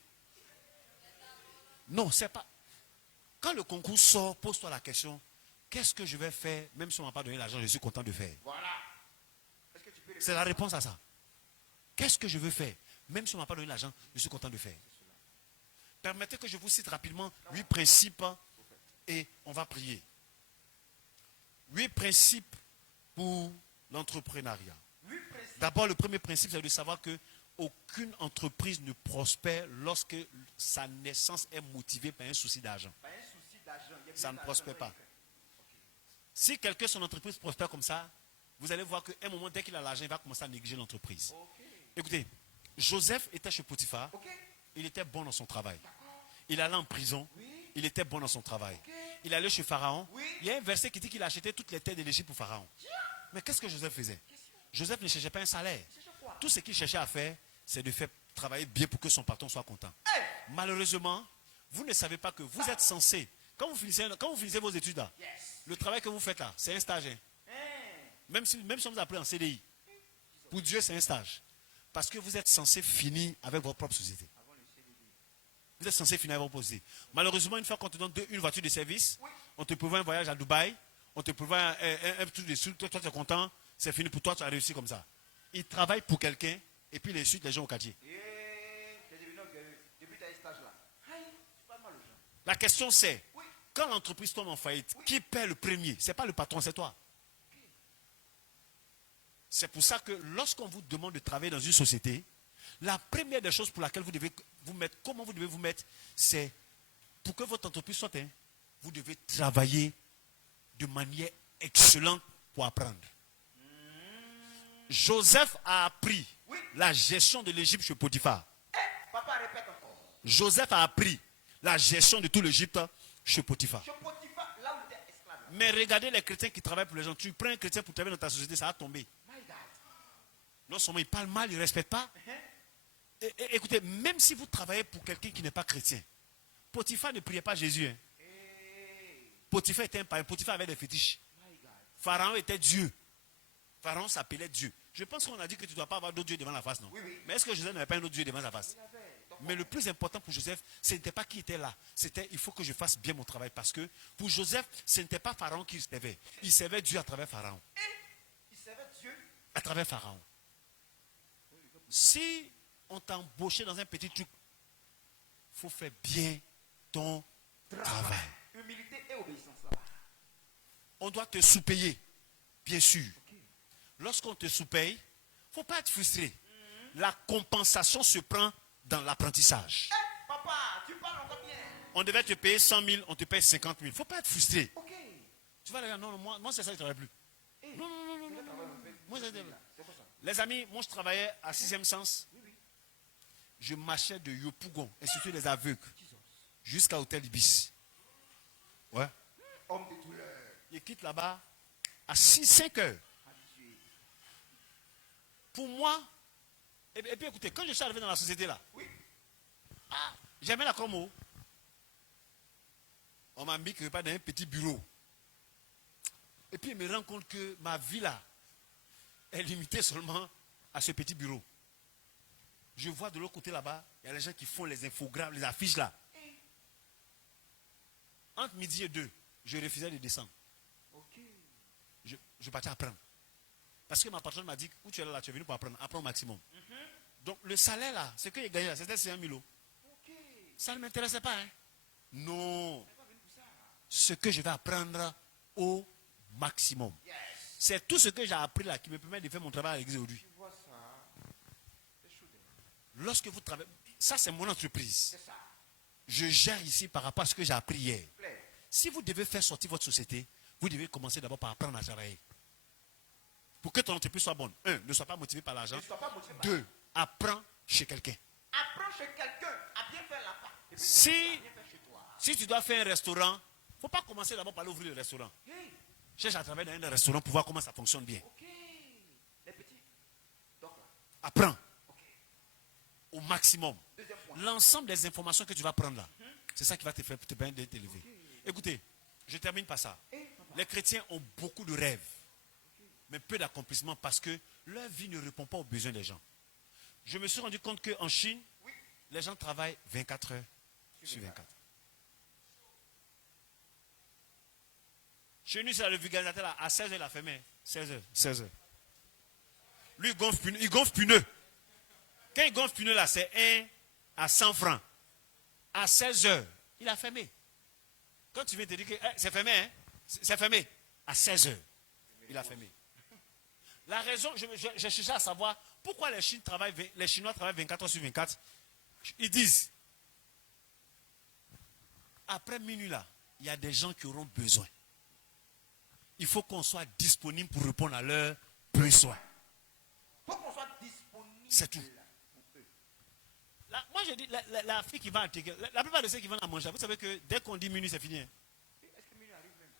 Non, c'est pas. Quand le concours sort, pose-toi la question, qu'est-ce que je vais faire, même si on ne m'a pas donné l'argent, je suis content de faire. Voilà. C'est la réponse à ça. Qu'est-ce que je veux faire, même si on ne m'a pas donné l'argent, je suis content de faire. Permettez que je vous cite rapidement 8 principes et on va prier. 8 principes pour l'entrepreneuriat. D'abord, le premier principe, c'est de savoir que aucune entreprise ne prospère lorsque sa naissance est motivée par un souci d'argent. Ça ne prospère pas. Si quelqu'un, son entreprise prospère comme ça, vous allez voir qu'à un moment, dès qu'il a l'argent, il va commencer à négliger l'entreprise. Écoutez, Joseph était chez Potiphar. Il était bon dans son travail. Il allait en prison. Il était bon dans son travail. Il allait chez Pharaon. Il y a un verset qui dit qu'il achetait toutes les terres de l'Égypte pour Pharaon. Mais qu'est-ce que Joseph faisait? Joseph ne cherchait pas un salaire. Tout ce qu'il cherchait à faire, c'est de faire travailler bien pour que son patron soit content. Malheureusement, vous ne savez pas que vous êtes censé, quand vous finissez vos études là, le travail que vous faites là, c'est un stage. Même si on vous a pris en CDI, pour Dieu c'est un stage. Parce que vous êtes censé finir avec votre propre société. Vous êtes censé finir avec votre propre société. Malheureusement, une fois qu'on te donne une voiture de service, on te prévoit un voyage à Dubaï, on te prévoit un truc de suite, toi tu es content, c'est fini pour toi, tu as réussi comme ça. Il travaille pour quelqu'un, et puis les suites, les gens au quartier. La question c'est, quand l'entreprise tombe en faillite, qui paie le premier? Ce n'est pas le patron, c'est toi. C'est pour ça que lorsqu'on vous demande de travailler dans une société, la première des choses pour laquelle vous devez vous mettre, comment vous devez vous mettre, c'est pour que votre entreprise soit, vous devez travailler de manière excellente pour apprendre. Joseph a appris la gestion de l'Égypte chez Potiphar. Papa, répète encore. Joseph a appris la gestion de tout l'Égypte chez Potiphar. Chez Potiphar, là où tu es esclave. Mais regardez les chrétiens qui travaillent pour les gens. Tu prends un chrétien pour travailler dans ta société, ça va tomber. Non seulement il parle mal, il ne respecte pas. Écoutez, même si vous travaillez pour quelqu'un qui n'est pas chrétien, Potiphar ne priait pas Jésus. Hein. Potiphar était un païen. Potiphar avait des fétiches. Pharaon était Dieu. Pharaon s'appelait Dieu. Je pense qu'on a dit que tu ne dois pas avoir d'autres dieux devant la face, non? Mais est-ce que Joseph n'avait pas un autre Dieu devant sa face? Mais le plus important pour Joseph, ce n'était pas qui était là. C'était, il faut que je fasse bien mon travail. Parce que pour Joseph, ce n'était pas Pharaon qu'il servait. Il servait Dieu à travers Pharaon. Il servait Dieu à travers Pharaon. Si on t'a embauché dans un petit truc, il faut faire bien ton travail. Humilité et obéissance là-bas. On doit te sous-payer, bien sûr. Lorsqu'on te sous-paye, il ne faut pas être frustré. La compensation se prend dans l'apprentissage. Papa, tu parles encore bien. On devait te payer 100 000, on te paye 50 000. Il ne faut pas être frustré. Tu vas dire, non, moi c'est ça, je ne travaille plus. Non. Moi, les amis, moi je travaillais à 6e sens. Je marchais de Yopougon, Institut des aveugles, jusqu'à Hôtel Ibis. Ouais. Homme de douleur. Il quitte là-bas à 5 heures. Pour moi, et puis écoutez, quand je suis arrivé dans la société là, j'aimais la como. On m'a mis quelque part dans un petit bureau. Et puis, il me rend compte que ma vie là est limitée seulement à ce petit bureau. Je vois de l'autre côté là-bas, il y a les gens qui font les infographes, les affiches là. Entre midi et 2, je refusais de descendre. Je partais apprendre. Parce que ma patronne m'a dit, où tu es là, tu es venu pour apprendre, apprends au maximum. Donc le salaire là, ce que j'ai gagné là, c'était 5 000 €. Ça ne m'intéressait pas. Hein? Non. Ce que je vais apprendre au maximum. C'est tout ce que j'ai appris là qui me permet de faire mon travail à l'église aujourd'hui. Lorsque vous travaillez, ça c'est mon entreprise. Je gère ici par rapport à ce que j'ai appris hier. Si vous devez faire sortir votre société, vous devez commencer d'abord par apprendre à travailler. Pour que ton entreprise soit bonne. 1, ne sois pas motivé par l'argent. 2, apprends chez quelqu'un. Apprends chez quelqu'un à bien faire la part. Si tu dois faire un restaurant, il ne faut pas commencer d'abord par ouvrir le restaurant. Cherche à travailler dans un restaurant pour voir comment ça fonctionne bien. Les petits. Donc là. Apprends. Au maximum. L'ensemble des informations que tu vas prendre là, c'est ça qui va te faire te permettre d'être élevé. Écoutez, je termine par ça. Les chrétiens ont beaucoup de rêves, mais peu d'accomplissements parce que leur vie ne répond pas aux besoins des gens. Je me suis rendu compte qu'en Chine, les gens travaillent 24 heures sur 24. Chez nous, c'est le vulgarisateur à 16 heures, il a fermé. 16 heures. Lui, il gonfle pneus. Quand il gonfle pneus, là, c'est 1 à 100 francs. À 16 heures, il a fermé. Quand tu viens te dire que c'est fermé, hein? C'est fermé. À 16 heures, il a fermé. La raison, je cherchais à savoir pourquoi les Chinois travaillent 24 heures sur 24. Ils disent, après minuit là, il y a des gens qui auront besoin. Il faut qu'on soit disponible pour répondre à leurs besoins. Il faut qu'on soit disponible. C'est tout. Moi je dis, la fille qui va intégrer, la plupart de ceux qui vont à manger, vous savez que dès qu'on dit minuit, c'est fini. Hein? Est-ce que minuit arrive même?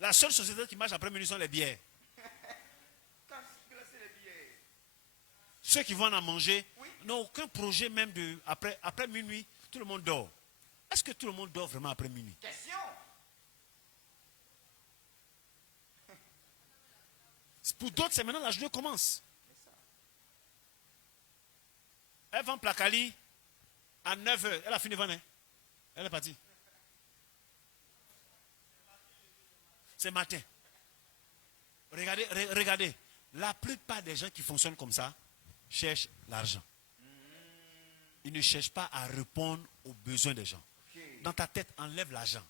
La seule société qui marche après minuit sont les bières. Ceux qui vont à manger n'ont aucun projet même de après minuit, tout le monde dort. Est-ce que tout le monde dort vraiment après minuit? Question. Pour d'autres, c'est maintenant la journée commence. Elle va en Placali à 9h. Elle a fini vendre. Elle est partie. C'est matin. Regardez. La plupart des gens qui fonctionnent comme ça cherchent l'argent. Ils ne cherchent pas à répondre aux besoins des gens. Dans ta tête, enlève l'argent.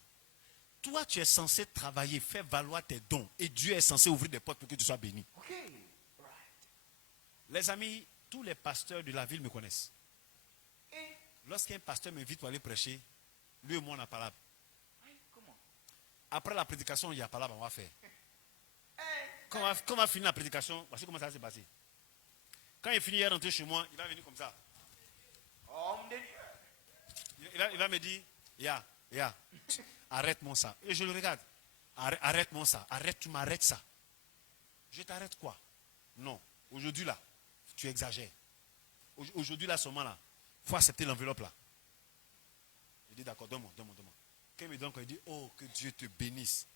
Toi, tu es censé travailler, faire valoir tes dons. Et Dieu est censé ouvrir des portes pour que tu sois béni. Les amis, tous les pasteurs de la ville me connaissent. Lorsqu'un pasteur m'invite pour aller prêcher, lui et moi on a parlé. Après la prédication, il y a parlé, on va faire. Quand on va finir la prédication, voici comment ça va se passer. Quand il finit, il est rentré chez moi, il va venir comme ça. Il va me dire, Ya, arrête-moi ça. Et je le regarde. Arrête-moi ça. Tu m'arrêtes ça. Je t'arrête quoi? Non. Aujourd'hui là, tu exagères. Aujourd'hui là, seulement là, il faut accepter l'enveloppe là. Il dit d'accord, donne-moi. Quand il me donne, il dit, oh, que Dieu te bénisse.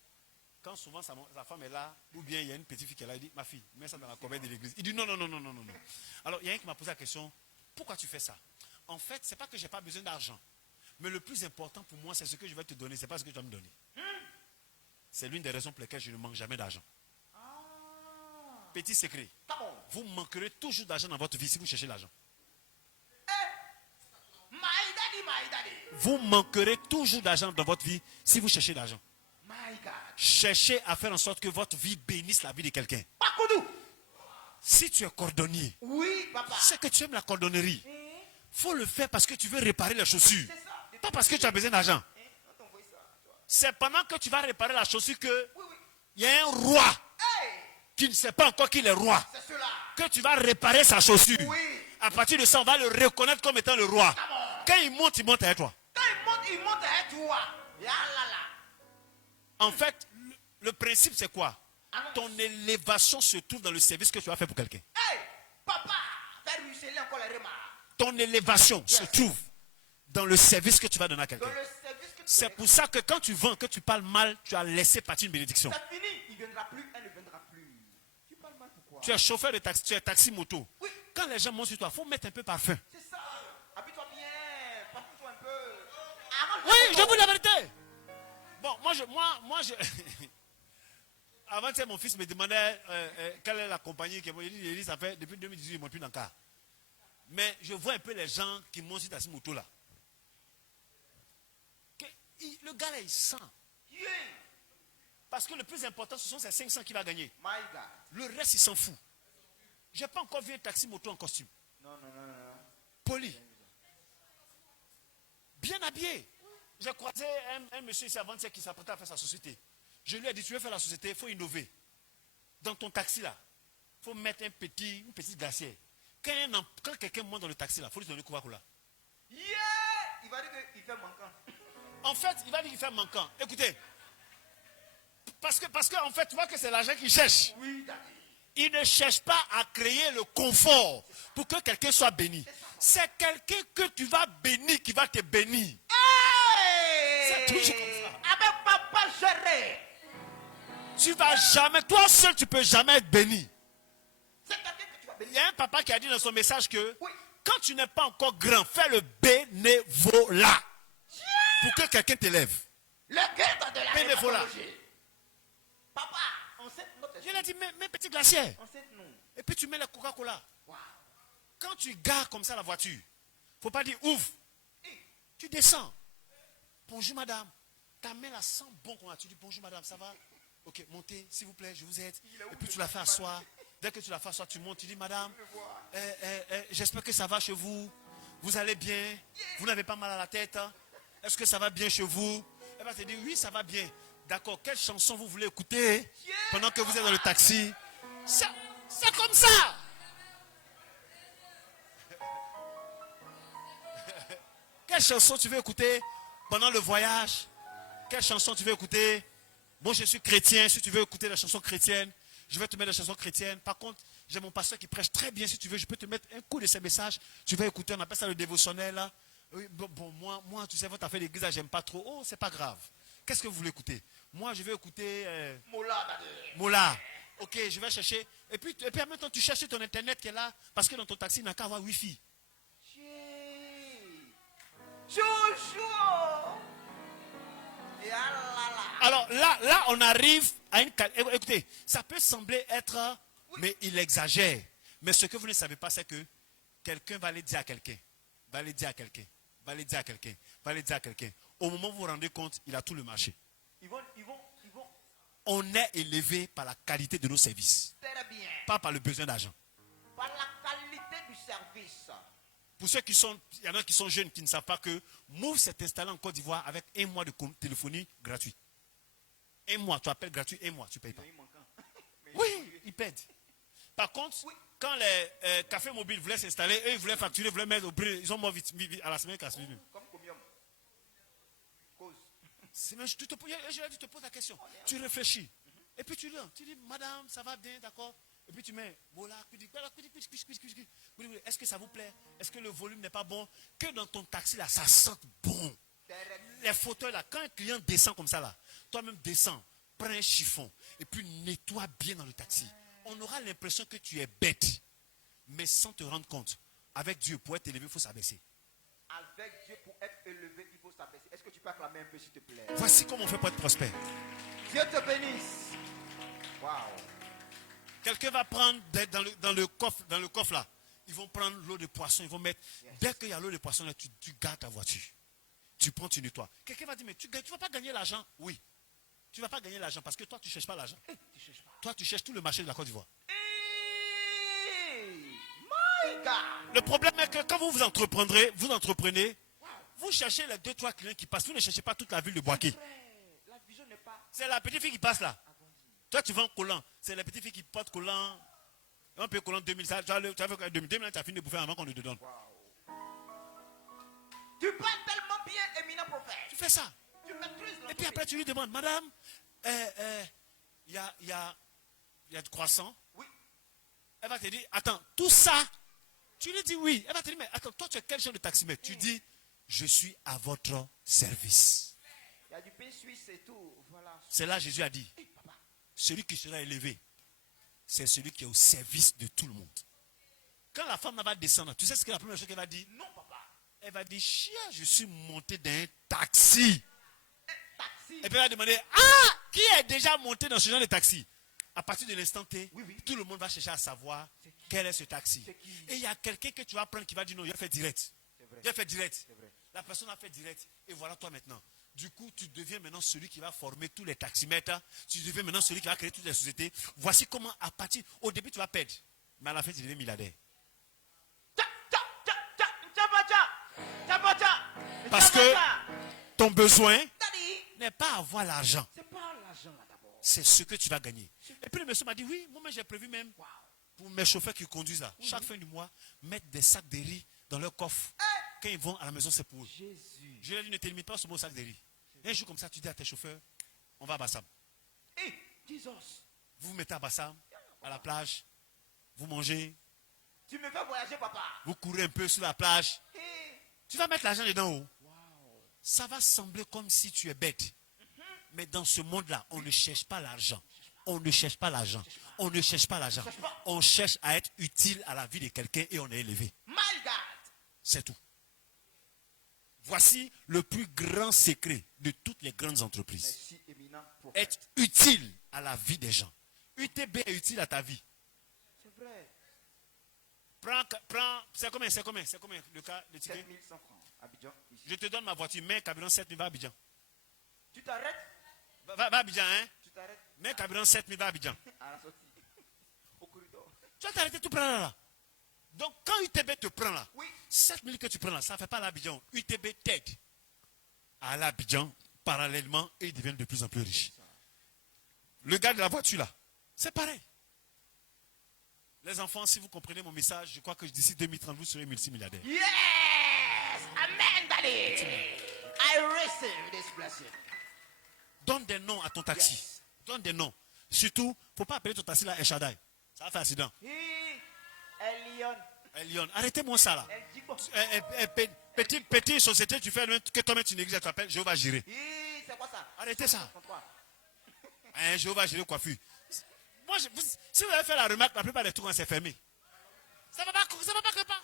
Quand souvent sa femme est là, ou bien il y a une petite fille qui est là, il dit, ma fille, mets ça dans la corbeille de l'église. Il dit non. Alors il y a un qui m'a posé la question, pourquoi tu fais ça? En fait, ce n'est pas que je n'ai pas besoin d'argent. Mais le plus important pour moi, c'est ce que je vais te donner, ce n'est pas ce que tu vas me donner. C'est l'une des raisons pour lesquelles je ne manque jamais d'argent. Petit secret. Vous manquerez toujours d'argent dans votre vie si vous cherchez l'argent. Vous manquerez toujours d'argent dans votre vie si vous cherchez l'argent. Cherchez à faire en sorte que votre vie bénisse la vie de quelqu'un. Si tu es cordonnier, c'est que tu aimes la cordonnerie. Il faut le faire parce que tu veux réparer les chaussures. Pas parce que tu as besoin d'argent. C'est pendant que tu vas réparer la chaussure que il y a un roi qui ne sait pas encore qu'il est roi. Que tu vas réparer sa chaussure. À partir de ça, on va le reconnaître comme étant le roi. Quand il monte avec toi. En fait, le principe c'est quoi? Ton élévation se trouve dans le service que tu vas faire pour quelqu'un. Ton élévation se trouve dans le service que tu vas donner à quelqu'un. C'est pour ça que quand tu vends, que tu parles mal, tu as laissé partir une bénédiction. C'est fini, il ne viendra plus, elle ne viendra plus. Tu parles mal pourquoi? Tu es chauffeur de taxi, tu es taxi moto. Oui. Quand les gens montent sur toi, il faut mettre un peu parfum. C'est ça. Habille-toi bien, parfume-toi un peu. Oui, je vous dis la vérité. Bon, moi je avant, mon fils me demandait quelle est la compagnie qui il dit ça fait depuis 2018, il ne monte plus dans le car. Mais je vois un peu les gens qui montent sur taxi moto là. Le gars là, il sent. Parce que le plus important, ce sont ces 500 qu'il va gagner. Le reste, il s'en fout. Je n'ai pas encore vu un taxi moto en costume. Non. Poli. Bien habillé. J'ai croisé un monsieur ici avant-hier qui s'apprêtait à faire sa société. Je lui ai dit, tu veux faire la société, il faut innover. Dans ton taxi là, il faut mettre une petite glacière. Quand quelqu'un monte dans le taxi là, il faut lui donner Coca-Cola. Il va dire qu'il fait manquant. En fait, il va dire qu'il fait manquant. Écoutez. Parce que en fait, tu vois que c'est l'argent qu'il cherche. Oui, il ne cherche pas à créer le confort pour que quelqu'un soit béni. C'est quelqu'un que tu vas bénir qui va te bénir. C'est toujours comme ça. Avec papa géré. Tu vas jamais, toi seul, tu peux jamais être béni. C'est quelqu'un que tu vas bénir. y a un papa qui a dit dans son message que quand tu n'es pas encore grand, fais le bénévolat pour que quelqu'un t'élève. Le guet de la Bénévolat. Papa, on sait notre Je lui ai dit, mets petit glacier. On sait nous. Et puis tu mets la Coca-Cola. Wow. Quand tu gares comme ça la voiture, il ne faut pas dire ouvre. Tu descends. Bonjour madame. Ta main la sent bon qu'on a. Tu dis bonjour madame, ça va? Ok, montez, s'il vous plaît, je vous aide. Et puis tu la fais asseoir. Dès que tu la fais asseoir, tu montes, tu dis madame, j'espère que ça va chez vous. Vous allez bien. Vous n'avez pas mal à la tête. Est-ce que ça va bien chez vous? Elle va te dire oui, ça va bien. D'accord, quelle chanson vous voulez écouter pendant que vous êtes dans le taxi? C'est comme ça. Quelle chanson tu veux écouter pendant le voyage? Quelle chanson tu veux écouter? Moi, je suis chrétien. Si tu veux écouter la chanson chrétienne, je vais te mettre la chanson chrétienne. Par contre, j'ai mon pasteur qui prêche très bien. Si tu veux, je peux te mettre un coup de ses messages. Tu vas écouter, on appelle ça le dévotionnel. Là. Oui, bon, moi, tu sais, votre affaire d'église, j'aime pas trop. Oh, c'est pas grave. Qu'est-ce que vous voulez écouter? Moi, je vais écouter Mola. Ok, je vais chercher. Et puis en même temps, tu cherches ton internet qui est là. Parce que dans ton taxi, il n'a qu'à avoir Wi-Fi. Alors là, on arrive à une... Écoutez, ça peut sembler être... Mais il exagère. Mais ce que vous ne savez pas, c'est que quelqu'un va aller dire à quelqu'un. Va aller dire à quelqu'un. Va aller dire à quelqu'un. Va aller dire à quelqu'un. Au moment où vous vous rendez compte, il a tout le marché. Ils vont. On est élevé par la qualité de nos services. Très bien. Pas par le besoin d'argent. Par la qualité du service. Pour ceux qui sont... Il y en a qui sont jeunes qui ne savent pas que Move s'est installé en Côte d'Ivoire avec 1 mois de téléphonie gratuit. 1 mois, tu appelles gratuit, 1 mois, tu ne payes pas. Oui, ils paient. Par contre, quand les cafés mobiles voulaient s'installer, eux, ils voulaient facturer, ils voulaient mettre au prix, ils ont mort vite à la semaine casse. Comme combien? Cause. Je te pose la question. Tu réfléchis. Et puis tu dis, madame, ça va bien, d'accord? Et puis tu mets, voilà, est-ce que ça vous plaît? Est-ce que le volume n'est pas bon? Que dans ton taxi, là, ça sente bon. Les fauteuils, là, quand un client descend comme ça, là, toi-même descends, prends un chiffon, et puis nettoie bien dans le taxi. On aura l'impression que tu es bête, mais sans te rendre compte. Avec Dieu, pour être élevé, il faut s'abaisser. Avec Dieu, pour être élevé, il faut s'abaisser. Est-ce que tu peux acclamer un peu, s'il te plaît? Voici comment on fait pour être prospère. Dieu te bénisse. Waouh. Quelqu'un va prendre dans le coffre là. Ils vont prendre l'eau de poisson, ils vont mettre. Dès qu'il y a l'eau de poisson là, tu gardes ta voiture. Tu prends, tu nettoies. Quelqu'un va dire, mais tu ne vas pas gagner l'argent? Oui. Tu ne vas pas gagner l'argent parce que toi, tu ne cherches pas l'argent. Toi, tu cherches tout le marché de la Côte d'Ivoire. My God. Le problème est que quand vous entreprenez, vous cherchez les 2-3 clients qui passent. Vous ne cherchez pas toute la ville de Boaké. La vision n'est pas... C'est la petite fille qui passe là. Toi, tu vends collant. C'est la petite fille qui porte collant. Un peu collant 2000. Tu as fait 2000, tu as fini de bouffer avant qu'on ne te donne. Wow. Tu parles tellement bien, éminent prophète. Tu fais ça. Tu maîtrises et puis après, tu lui demandes, madame, il y a du croissant. Oui. Elle va te dire, attends, tout ça. Tu lui dis oui. Elle va te dire, mais attends, toi, tu es quel genre de taximètre? Tu dis, je suis à votre service. Il y a du pain suisse et tout. Voilà. C'est là Jésus a dit, celui qui sera élevé, c'est celui qui est au service de tout le monde. Quand la femme va descendre, tu sais ce que la première chose qu'elle va dire? Non, papa. Elle va dire, chia, je suis monté dans un taxi. Taxi. Et puis elle va demander, qui est déjà monté dans ce genre de taxi? À partir de l'instant T, tout le monde va chercher à savoir quel est ce taxi. Et il y a quelqu'un que tu vas prendre qui va dire non, il a fait direct. Il a fait direct. La personne a fait direct. Et voilà toi maintenant. Du coup, tu deviens maintenant celui qui va former tous les taximètres. Tu deviens maintenant celui qui va créer toutes les sociétés. Voici comment à partir... Au début, tu vas perdre. Mais à la fin, tu deviens milliardaire. Parce que ton besoin n'est pas avoir l'argent. C'est pas l'argent là d'abord. C'est ce que tu vas gagner. Et puis le monsieur m'a dit, oui, moi j'ai prévu même pour mes chauffeurs qui conduisent là, chaque fin du mois, mettre des sacs de riz dans leur coffre. Quand ils vont à la maison, c'est pour eux. Jésus. Je lui ai dit, ne te limite pas sur mon sac de riz. Un jour comme ça, tu dis à tes chauffeurs, on va à Bassam. Jesus. Vous vous mettez à Bassam, à la plage, vous mangez. Tu me fais voyager, papa. Vous courez un peu sur la plage. Tu vas mettre l'argent dedans haut. Ça va sembler comme si tu es bête. Mais dans ce monde-là, on ne cherche pas l'argent. On ne cherche pas l'argent. On ne cherche pas l'argent. On cherche à être utile à la vie de quelqu'un et on est élevé. My God. C'est tout. Voici le plus grand secret de toutes les grandes entreprises. Merci, éminent prophète. Être utile à la vie des gens. UTB est utile à ta vie. C'est vrai. Prends, c'est combien le cas, le ticket? 7100 francs. Abidjan, ici. Je te donne ma voiture, mets carburant 7000, va à Abidjan. Tu t'arrêtes? Va à Abidjan, hein? Tu t'arrêtes? Mets carburant 7000, va à Abidjan. À la sortie. Au corridor. Tu vas t'arrêter tout prendre là. Donc quand UTB te prend là, Oui. 7000 que tu prends là, ça ne fait pas l'Abidjan. UTB t'aide à l'Abidjan parallèlement et ils deviennent de plus en plus riches. Le gars de la voiture là, c'est pareil. Les enfants, si vous comprenez mon message, je crois que d'ici 2030, vous serez multimilliardaires. Yes! Amen, Daddy. I receive this blessing. Donne des noms à ton taxi. Yes. Donne des noms. Surtout, il ne faut pas appeler ton taxi là El Shaddai. Ça va faire accident. Elion. Elion, arrêtez-moi ça là. El Jibo. Petite société, tu fais que toi-même tu négliges, tu appelles Jéhovah Jireh. C'est quoi ça? Arrêtez ça. 63. Hein, Jéhovah Jireh coiffure. Moi, si vous avez fait la remarque, la plupart des trucs, c'est fermé. Ça ne va pas que pas.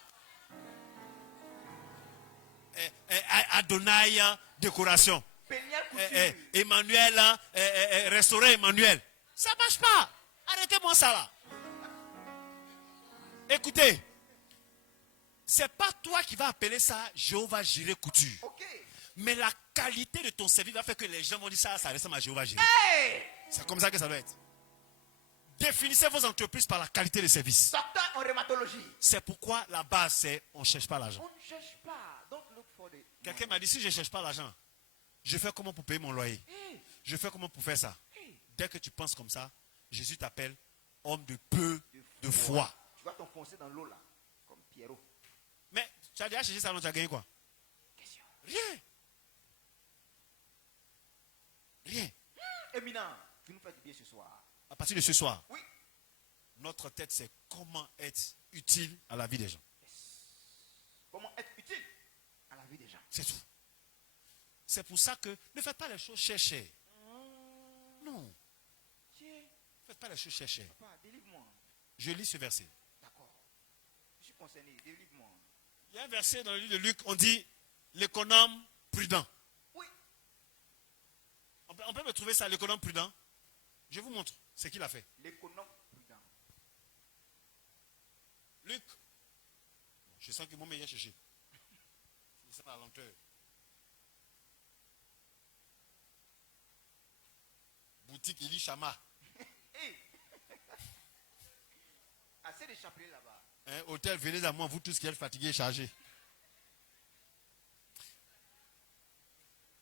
Adonai, décoration. Peignard couture. Emmanuel, restaurant Emmanuel. Ça ne marche pas. Arrêtez-moi ça là. Écoutez, c'est pas toi qui vas appeler ça Jéhovah Jireh couture. Ok. Mais la qualité de ton service va faire que les gens vont dire ça ressemble à Jéhovah Jireh. Hey! C'est comme ça que ça doit être. Définissez vos entreprises par la qualité de service. Docteur en rhumatologie. C'est pourquoi la base, c'est on ne cherche pas l'argent. On ne cherche pas. Don't look for the... Quelqu'un m'a dit, si je ne cherche pas l'argent, je fais comment pour payer mon loyer? Hey. Je fais comment pour faire ça? Hey. Dès que tu penses comme ça, Jésus t'appelle homme de peu de foi. Tu vas t'enfoncer dans l'eau là, comme Pierrot. Mais tu as déjà cherché ça, non, tu as gagné quoi? Question. Rien. Rien. Éminent, tu nous fais du bien ce soir. À partir de ce soir, Oui. notre tête, c'est comment être utile à la vie des gens. Comment être utile à la vie des gens. C'est tout. C'est pour ça que ne faites pas les choses chères. Non. Tiens, Ne faites pas les choses chères. papa, délivre-moi. Je lis ce verset. D'accord. Je suis concerné, délivre-moi. Il y a un verset dans le livre de Luc, on dit l'économe prudent. Oui. On peut me trouver ça, l'économe prudent. Je vous montre ce qu'il a fait. L'économe prudent. Luc, je sens que mon meilleur cherché. C'est la lenteur. Boutique Eli Chama. Hey. Assez de chapeler là-bas. Hôtel, venez à moi, vous tous qui êtes fatigués et chargés.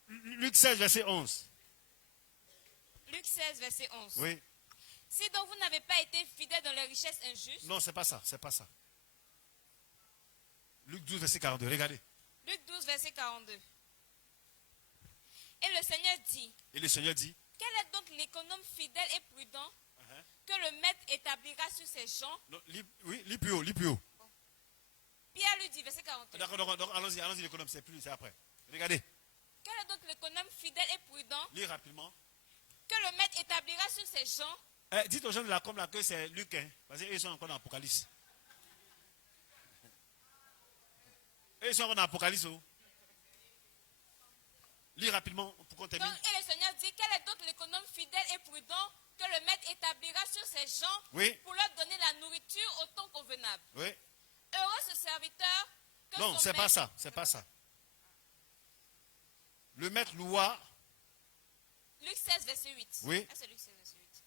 Luc 16, verset 11. Luc 16, verset 11. Oui. Si donc vous n'avez pas été fidèles dans les richesses injustes. Non, c'est pas ça, c'est pas ça. Luc 12, verset 42, regardez. Luc 12, verset 42. Et le Seigneur dit. Et le Seigneur dit. Quel est donc l'économe fidèle et prudent que le maître établira sur ses gens? Non, lis plus haut, lis plus haut. Pierre lui dit, verset 41. D'accord, donc allons-y, l'économe, c'est après. Regardez. Quel est donc l'économe fidèle et prudent Lis rapidement. que le maître établira sur ses gens? Dites aux gens de la com là que c'est Luc, hein, parce qu'ils sont encore dans l'Apocalypse. Ils sont encore dans l'Apocalypse. Oh. Lis rapidement pour qu'on termine. Donc, et le Seigneur dit, quel est donc l'économe fidèle et prudent que le maître établira sur ses gens pour leur donner la nourriture au temps convenable? Oui. Heureux ce serviteur que Non, son c'est maître... pas ça, c'est pas ça. Le maître loua. Luc 16, verset 8. Oui. Ah, c'est Luc 16, verset 8.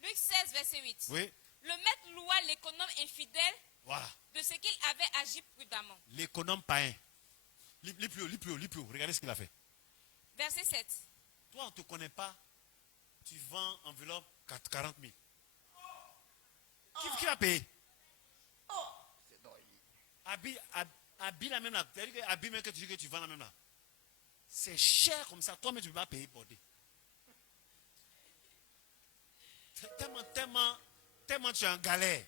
Luc 16, verset 8. Oui. Le maître loua l'économe infidèle Voilà. de ce qu'il avait agi prudemment. L'économe païen. Lis plus haut. Regardez ce qu'il a fait. Verset 7. Toi, on ne te connaît pas. Tu vends enveloppe 40 000. Qui va payer? Oh, c'est dingue. Habille la même là. C'est-à-dire que habille même que tu dis que tu vends la même là. C'est cher comme ça. Toi-même, tu ne peux pas payer bordé. Tellement tu es en galère.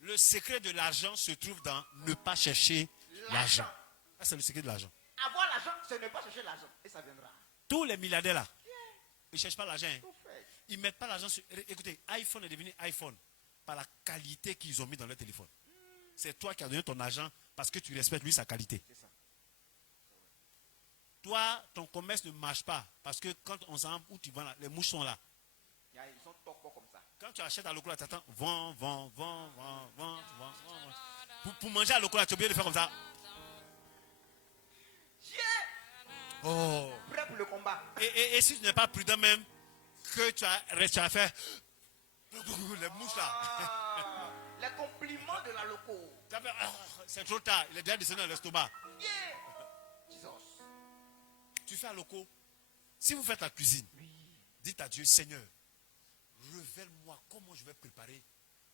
Le secret de l'argent se trouve dans ne pas chercher l'argent. Ça, c'est le secret de l'argent. Avoir l'argent, ce n'est pas chercher l'argent. Et ça viendra. Tous les milliardaires là, Ils ne cherchent pas l'argent. Hein. Ils ne mettent pas l'argent sur... Écoutez, iPhone est devenu iPhone par la qualité qu'ils ont mis dans leur téléphone. C'est toi qui as donné ton argent parce que tu respectes lui sa qualité. C'est ça. Toi, ton commerce ne marche pas parce que quand on s'en va où tu vends là, les mouches sont là. Ils sont top comme ça. Quand tu achètes à Locola, tu attends, vends. Pour manger à Locola, tu es obligé de faire comme ça. Oh. Prêt pour le combat. Et si tu n'es pas prudent même, que tu as fait les mouches là. Les compliments de la loco. C'est trop tard, il est déjà descendu dans l'estomac. Jesus. Tu fais à Loco. Si vous faites la cuisine, dites à Dieu, Seigneur, révèle-moi comment je vais préparer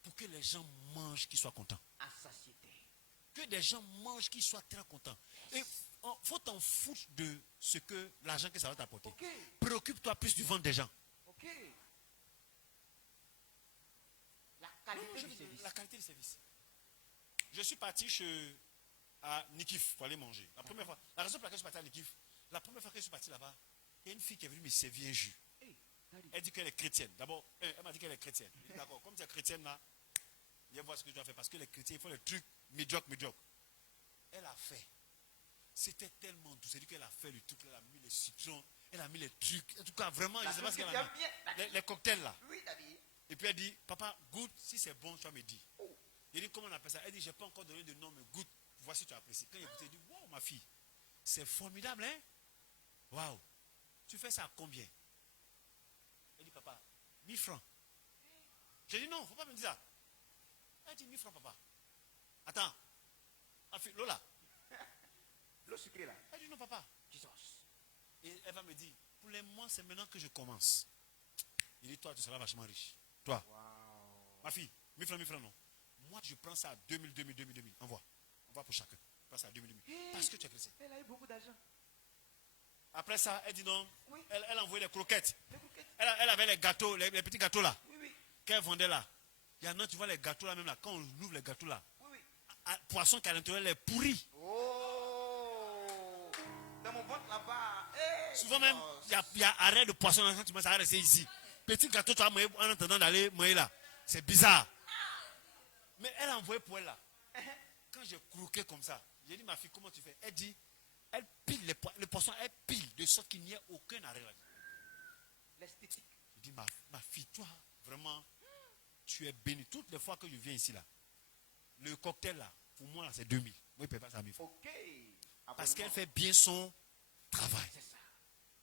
pour que les gens mangent, qu'ils soient contents. À satiété. Que des gens mangent, qu'ils soient très contents. Et il faut t'en foutre de ce que l'argent que ça va t'apporter. Préoccupe-toi plus du ventre des gens. La qualité du service. La qualité du service. Je suis parti à Nikif pour aller manger. La première fois. La raison pour laquelle je suis parti à Nikif, la première fois que je suis parti là-bas, il y a une fille qui est venue me servir un jus. Elle dit qu'elle est chrétienne. D'abord, elle m'a dit qu'elle est chrétienne. D'accord, comme tu es chrétienne là, viens voir ce que je dois faire. Parce que les chrétiens, ils font les trucs médiocres. Elle a fait. C'était tellement doux. C'est-à-dire qu'elle a fait le truc, elle a mis les citrons, elle a mis les trucs. En tout cas, vraiment, je ne sais pas ce qu'elle a mis. Les cocktails là. Oui, David. Et puis elle dit, papa, goûte, si c'est bon, tu vas me dire. Il dit, comment on appelle ça? Elle dit, je n'ai pas encore donné de nom, mais goûte, voici si tu apprécies. Quand il a goûté, il dit, wow, ma fille, c'est formidable, hein? Waouh, tu fais ça à combien? Elle dit, papa, 1000 francs. J'ai dit, non, il ne faut pas me dire ça. Elle dit, 1000 francs, papa. Attends, ma fille, Lola. L'eau sucrée là. Elle dit, non, papa. Jesus. Et elle va me dire, pour les mois, c'est maintenant que je commence. Il dit, toi, tu seras vachement riche. Toi. Wow. Ma fille, 1000 francs, non. Moi, je prends ça à 2000. Envoie pour chacun. Je prends ça à 2000. Parce que tu es chrétien. Elle a eu beaucoup d'argent. Après ça, elle dit non. Oui. Elle a envoyé les croquettes. Les croquettes. Elle avait les gâteaux, les petits gâteaux là. Oui. Qu'elle vendait là. Il y en a, tu vois les gâteaux là même là. Quand on ouvre les gâteaux là. Oui. Poisson qui à l'intérieur, elle est pourrie. Oh. Dans mon ventre là-bas. Souvent même, il y a arrêt de poisson quand tu manges, ça va rester ici. Petit gâteau, tu vas manger en attendant d'aller manger là. C'est bizarre. Mais elle a envoyé pour elle là. Quand j'ai croqué comme ça, j'ai dit, ma fille, comment tu fais? Elle dit, elle pile les poissons, elle pile de sorte qu'il n'y ait aucun arrêt là. L'esthétique. Je dis, ma fille, toi, vraiment, tu es bénie. Toutes les fois que je viens ici là, le cocktail là, pour moi là, c'est 2000. Moi, je ne paye pas ça à 1000 francs. Ok. Parce qu'elle fait bien son travail. C'est ça.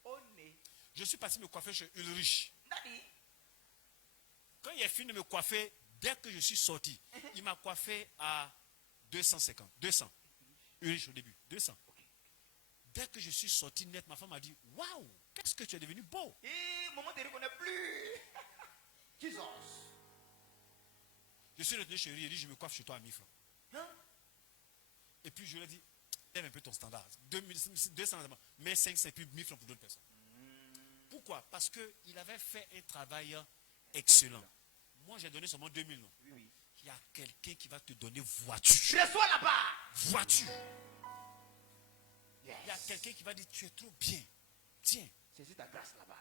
On est. Je suis parti me coiffer chez Ulrich. Daddy. Quand il a fini de me coiffer, dès que je suis sorti, il m'a coiffé à 250. 200. Ulrich au début. 200. Okay. Dès que je suis sorti net, ma femme m'a dit, waouh, qu'est-ce que tu es devenu beau. Maman ne te reconnaît plus. Jesus. Je suis retenu chez lui, il dit, je me coiffe chez toi à 1000 francs. Hein? Et puis je lui ai dit, lève un peu ton standard. 200, mais 500 et puis 1000 francs pour d'autres personnes. Pourquoi? Parce qu'il avait fait un travail excellent. Moi, j'ai donné seulement 2000 non. Oui. Il y a quelqu'un qui va te donner voiture. Reçois là-bas. Voiture. Yes. Il y a quelqu'un qui va dire, tu es trop bien. Tiens. Saisis ta grâce là-bas.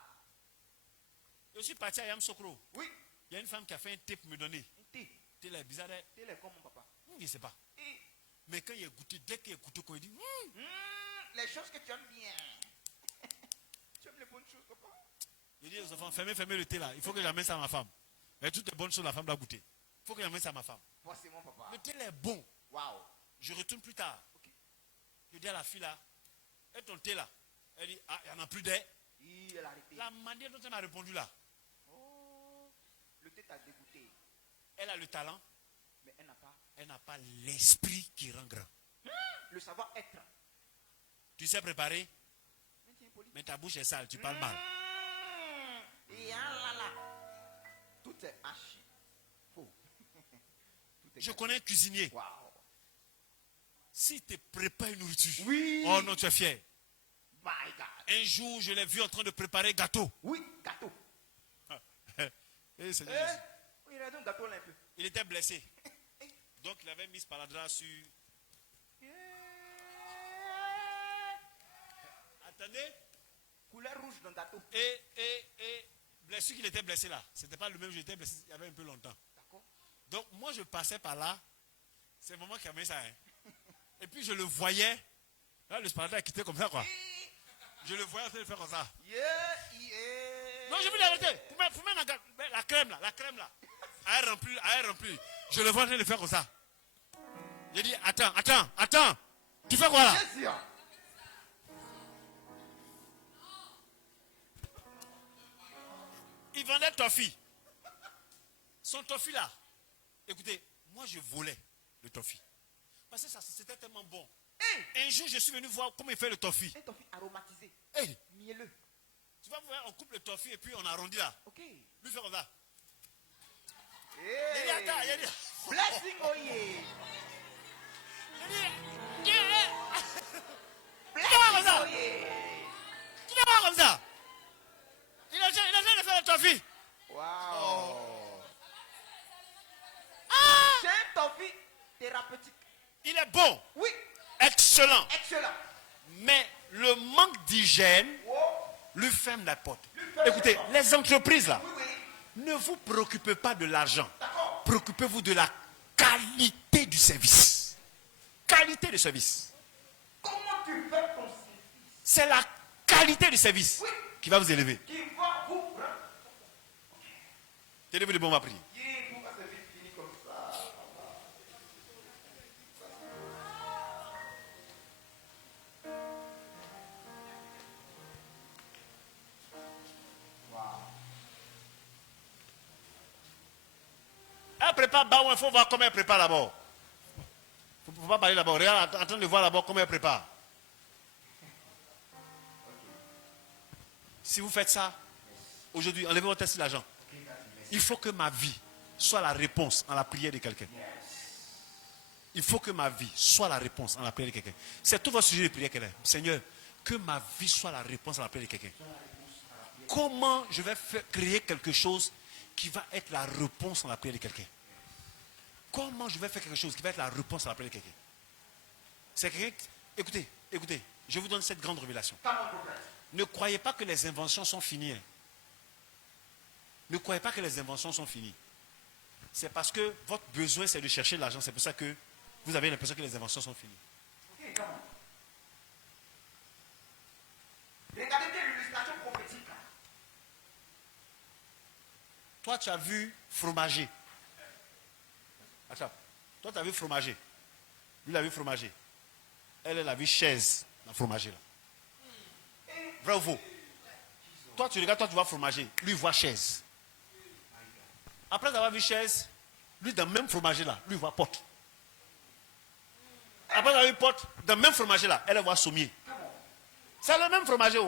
Je suis parti à Yamsokro. Oui. Il y a une femme qui a fait un thé pour me donner. Un thé. Thé là, bizarre. Thé là comme mon papa. Je ne sais pas. Mais quand il a goûté, dès qu'il a goûté, il dit, les choses que tu aimes bien. Tu aimes les bonnes choses, papa? Il dit aux enfants, fermez le thé là. Il faut que j'amène ça à ma femme. Et toutes les bonnes choses, la femme doit goûter. Il faut que j'amène ça à ma femme. Voici mon papa. Le thé là est bon. Waouh. Je retourne plus tard. Okay. Je dis à la fille là, et ton thé là? Elle dit, ah, il n'y en a plus d'air. Elle a arrêté. La manière dont elle m'a répondu là. Oh, le thé t'a dégoûté. Elle a le talent. Mais elle n'a pas l'esprit qui rend grand. Le savoir-être. Tu sais préparer, mais ta bouche est sale, tu parles mal. Et là là. Tout est haché. Faux. Je connais un cuisinier. Wow. S'il te prépare une nourriture, oui. Oh non, tu es fier. My God. Un jour, je l'ai vu en train de préparer gâteau. Oui, gâteau. Oui, il a donné un gâteau là un peu. Il était blessé. Donc, il avait mis sparadrap sur... Attendez. Couleur rouge dans ta taupe. Et celui qui était blessé là, c'était pas le même, j'étais blessé il y avait un peu longtemps. D'accord. Donc moi je passais par là, c'est le moment qui a mis ça. Hein. Et puis je le voyais, là le sparadrap a quitté comme ça quoi. Je le voyais en train de faire comme ça. Non, je veux l'arrêter. Faut mettre la crème là. À remplir. Je le vois en train de faire comme ça. J'ai dit, attends. Tu fais quoi là? Il vendait toffee. Son toffee là. Écoutez, moi je volais le toffee. Parce que ça c'était tellement bon. Un jour je suis venu voir comment il fait le toffee. Un toffee aromatisé. Mielleux. Tu vas voir, on coupe le toffee et puis on arrondit là. Ok. Lui fait comme ça. Il dit attends, il dit. Blessing oye. Tu vas voir comme ça. Il a fait de faire le toffee. Wow. C'est un toffee thérapeutique. Il est bon. Oui. Excellent. Mais le manque d'hygiène lui ferme la porte. Écoutez, les entreprises là, ne vous préoccupez pas de l'argent. Préoccupez-vous de la qualité du service. Qualité du service. Comment tu fais ton service? C'est la qualité du service qui va vous élever. Qui va vous prendre. Tenez-vous de bon, on va prier. Elle prépare, il faut voir comment elle prépare d'abord. Il ne faut pas parler d'abord. Regarde, en train de voir d'abord comment elle prépare. Si vous faites ça, aujourd'hui, enlevez votre test d'argent. Il faut que ma vie soit la réponse à la prière de quelqu'un. Il faut que ma vie soit la réponse à la prière de quelqu'un. C'est tout votre sujet de prière qu'elle est. Seigneur, que ma vie soit la réponse à la prière de quelqu'un. Comment je vais créer quelque chose qui va être la réponse à la prière de quelqu'un? Comment je vais faire quelque chose qui va être la réponse à la prière de quelqu'un? C'est quelqu'un. Écoutez, je vous donne cette grande révélation. Ne croyez pas que les inventions sont finies. Hein. Ne croyez pas que les inventions sont finies. C'est parce que votre besoin c'est de chercher l'argent. C'est pour ça que vous avez l'impression que les inventions sont finies. Regardez bien l'illustration prophétique. Toi, tu as vu fromager. Attends. Toi, tu as vu fromager. Lui, il a vu fromager. Elle a vu chaise dans fromager là. Vrai ou faux? Toi, tu regardes, toi, tu vois fromager. Lui, il voit chaise. Après avoir vu chaise, lui, dans le même fromager là, lui, il voit porte. Après avoir vu porte, dans le même fromager là, elle voit sommier. C'est le même fromager,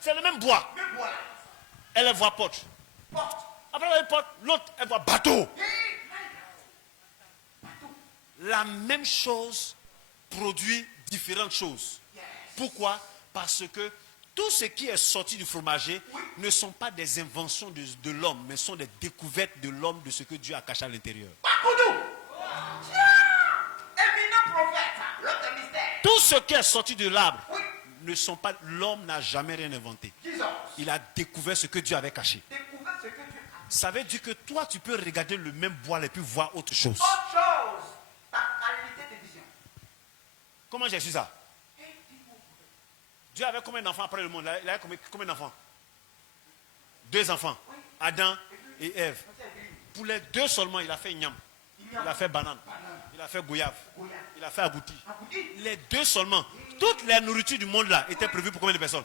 c'est le même bois. Elle voit porte. Après avoir vu porte, l'autre, elle voit bateau. La même chose produit différentes choses. Pourquoi? Parce que tout ce qui est sorti du fromager ne sont pas des inventions de l'homme, mais sont des découvertes de l'homme de ce que Dieu a caché à l'intérieur. Tout ce qui est sorti de l'arbre ne sont pas, l'homme n'a jamais rien inventé. Il a découvert ce que Dieu avait caché. Ça veut dire que toi, tu peux regarder le même bois et puis voir autre chose. Comment j'ai su ça? Dieu avait combien d'enfants après le monde? Il avait combien d'enfants? 2 enfants. Adam et Ève. Pour les 2 seulement, il a fait Nyam. Il a fait banane. Il a fait goyave. Il a fait abouti. Les 2 seulement. Toutes les nourritures du monde là étaient prévues pour combien de personnes?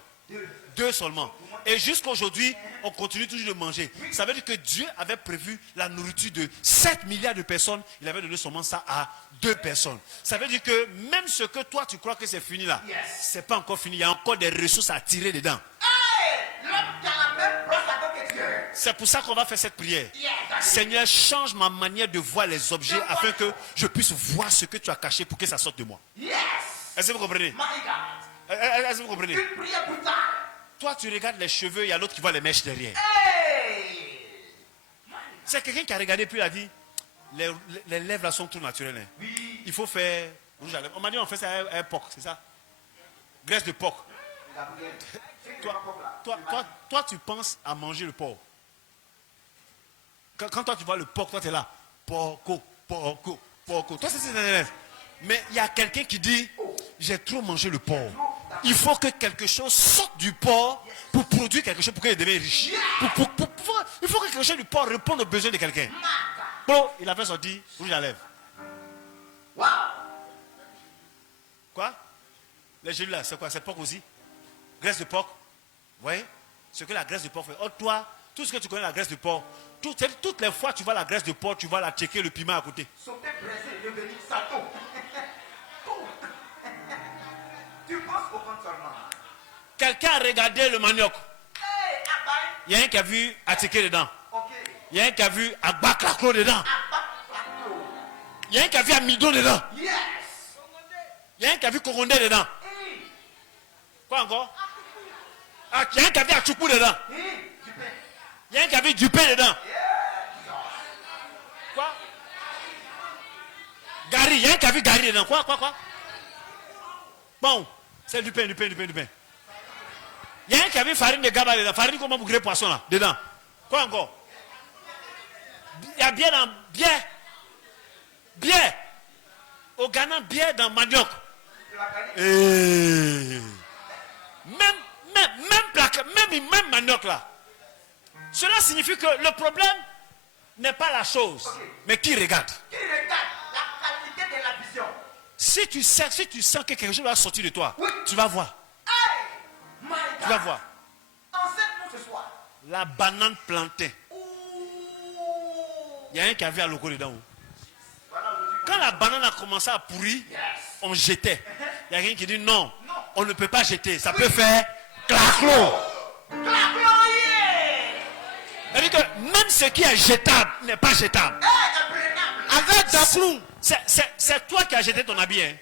2 seulement. Et jusqu'aujourd'hui, on continue toujours de manger. Ça veut dire que Dieu avait prévu la nourriture de 7 milliards de personnes. Il avait donné seulement ça à 2 personnes. Ça veut dire que même ce que toi tu crois que c'est fini là, c'est pas encore fini. Il y a encore des ressources à tirer dedans. C'est pour ça qu'on va faire cette prière. Seigneur, change ma manière de voir les objets afin que je puisse voir ce que tu as caché pour que ça sorte de moi. Est-ce que vous comprenez? Est-ce que vous comprenez? Toi, tu regardes les cheveux, il y a l'autre qui voit les mèches derrière. C'est quelqu'un qui a regardé puis il a dit, les lèvres là sont tout naturelles. Hein. Il faut faire rouge à lèvres. On m'a dit on fait ça à porc, c'est ça? Graisse de porc. Toi, tu penses à manger le porc. Quand toi, tu vois le porc, toi, tu es là. Porco. Toi, c'est... Mais il y a quelqu'un qui dit, j'ai trop mangé le porc. Il faut que quelque chose sorte du porc pour produire quelque chose pour qu'il devienne riche. Il faut que quelque chose du porc réponde aux besoins de quelqu'un. Bon, il a fait sortir rouge à lèvres. Quoi? Les gélules là, c'est quoi? C'est porc aussi? Graisse de porc? Vous voyez? Ce que la graisse de porc fait. Oh, toi, tout ce que tu connais la graisse de porc, toutes les fois tu vois la graisse de porc, tu vas la checker le piment à côté. Sauter, presser, devenir sato. Tu penses au compte seulement. Quelqu'un a regardé le manioc. Il y a un qui a vu attaquer dedans. Il y a un qui a vu Agbaclaclo dedans. Il y a un qui a vu Amido dedans. Il y a un qui a vu Kokondé dedans. Quoi encore? Il y a un qui a vu Achoukou dedans. Il y a un qui a vu Dupé dedans. Quoi? Gary, il y a un qui a vu Gary dedans. Quoi? Bon, c'est du pain. Il y a un qui a vu farine de gaba dedans. Farine comment vous créez poisson là, dedans. Quoi encore? Il y a bien dans bière. Au Ghana, bière dans manioc. Même manioc là. Cela signifie que le problème n'est pas la chose, mais qui regarde. Qui regarde la qualité de la vision. Si tu sens que quelque chose va sortir de toi, tu vas voir. Tu vas voir. Enseigne-nous ce soir. La banane plantée. Il y a un qui avait à loco dedans. Quand la banane a commencé à pourrir, on jetait. Il y a quelqu'un qui dit non, on ne peut pas jeter. Ça peut faire claclo. C'est-à-dire que même ce qui est jetable n'est pas jetable. Avec Dakrou. C'est toi qui as jeté ton habit. Hein.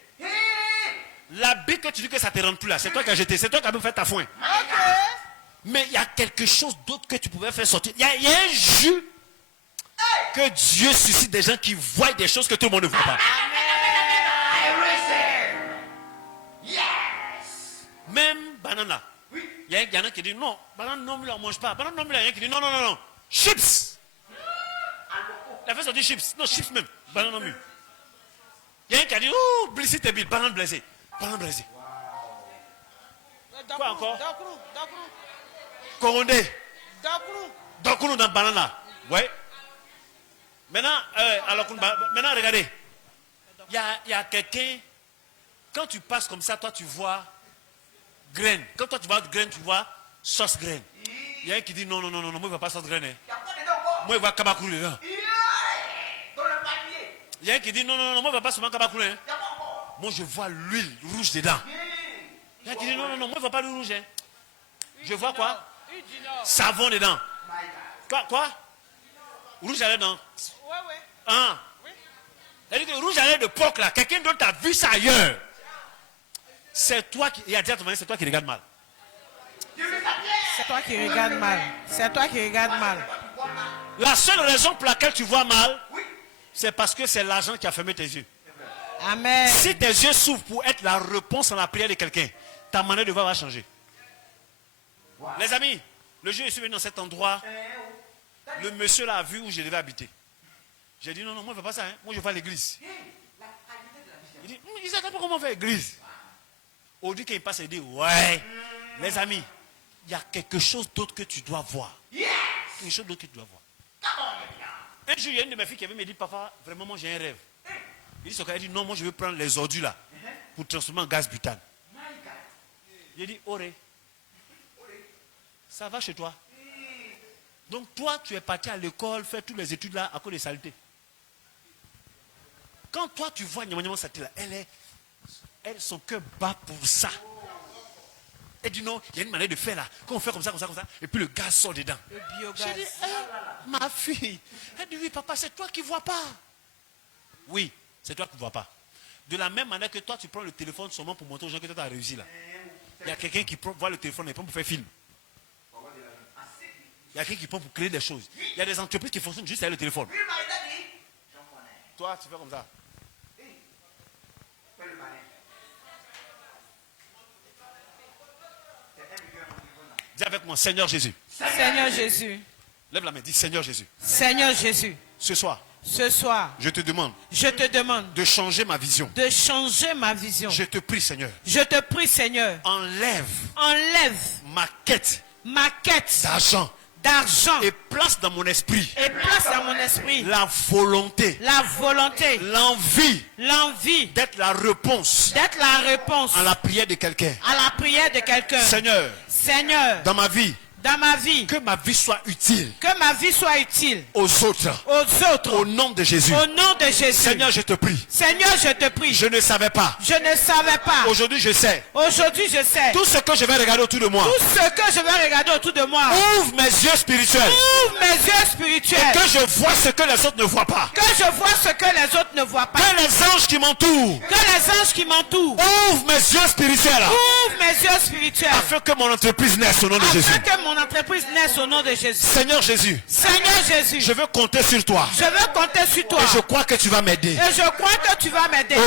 L'habit que tu dis que ça ne te rentre plus là, c'est toi qui as jeté. C'est toi qui as fait ta foin. Mais il y a quelque chose d'autre que tu pouvais faire sortir. Il y a un jus que Dieu suscite des gens qui voient des choses que tout le monde ne voit pas. Même banane là. Il y en a qui disent non, banane non, on ne mange pas. Banane non, il y en a qui disent non. Chips. Il a fait sortir chips. Non, chips même. Banane non. Il y a un qui a dit oh, blessé tes billes. Banane blessée. Quoi encore? Corondé. Dakrou dans banane là. Ouais. Maintenant, regardez. Il y a quelqu'un. Quand tu passes comme ça, toi tu vois graine. Quand toi tu vois graine, tu vois sauce graine. Il y a un qui dit non, moi je ne vois pas sauce graine. Hein. Moi je vois kabakrou dedans. Il y a un qui dit non, moi je ne vois pas seulement kabakrou. Hein. Moi je vois l'huile rouge dedans. Il y a un qui dit non, moi je ne vois pas l'huile rouge. Hein. Je vois quoi? Savon dedans. Quoi? Rouge à lèvres dedans. Ah. C'est-à-dire que rouge à lèvres de porc là, quelqu'un d'autre a vu ça ailleurs. C'est toi qui. Il a dit à ton mari, c'est toi qui regarde mal. C'est toi qui regardes mal. La seule raison pour laquelle tu vois mal, c'est parce que c'est l'argent qui a fermé tes yeux. Amen. Si tes yeux s'ouvrent pour être la réponse à la prière de quelqu'un, ta manière de voir va changer. Les amis, le jour où je suis venu dans cet endroit, le monsieur l'a vu où je devais habiter. J'ai dit non, moi je ne veux pas ça. Hein. Moi je vais à l'église. Il dit, il ne sait pas comment faire l'église. Au lieu qu'il passe, il dit, ouais, les amis, il y a quelque chose d'autre que tu dois voir. Quelque chose d'autre que tu dois voir. Un jour, il y a une de mes filles qui avait me dit, papa, vraiment, moi j'ai un rêve. Il dit, elle dit, non, moi je veux prendre les ordures là pour transformer en gaz butane. Il dit, Oré, ça va chez toi. Donc toi, tu es parti à l'école, faire toutes les études là à cause des saletés. Quand toi, tu vois Nyama Sati là, elle, son cœur bat pour ça. Elle dit non, il y a une manière de faire là. Quand on fait comme ça, et puis le gaz sort dedans. Le biogaz. J'ai dit, ma fille. Elle dit, oui, papa, c'est toi qui ne vois pas. Oui, c'est toi qui ne vois pas. De la même manière que toi, tu prends le téléphone seulement pour montrer aux gens que tu as réussi là. Il y a quelqu'un qui voit le téléphone et prend pour faire film. Il y a quelqu'un qui prend pour créer des choses. Il y a des entreprises qui fonctionnent juste avec le téléphone. Toi, tu fais comme ça. Dis avec moi, Seigneur Jésus. Seigneur Jésus. Lève la main, dis Seigneur Jésus. Seigneur Jésus. Ce soir, je te demande de changer ma vision. Je te prie, Seigneur. Enlève ma quête d'argent et place dans mon esprit la volonté, l'envie d'être la réponse à la prière de quelqu'un. Seigneur, dans ma vie, que ma vie soit utile aux autres. Au nom de Jésus. Seigneur, je te prie. Je ne savais pas. Aujourd'hui, je sais. Tout ce que je vais regarder autour de moi. Ouvre mes yeux spirituels. Et que je vois ce que les autres ne voient pas. Que les anges qui m'entourent. Ouvre mes yeux spirituels. Afin que mon entreprise naisse au nom de Jésus. Seigneur Jésus. Je veux compter sur toi. Et je crois que tu vas m'aider.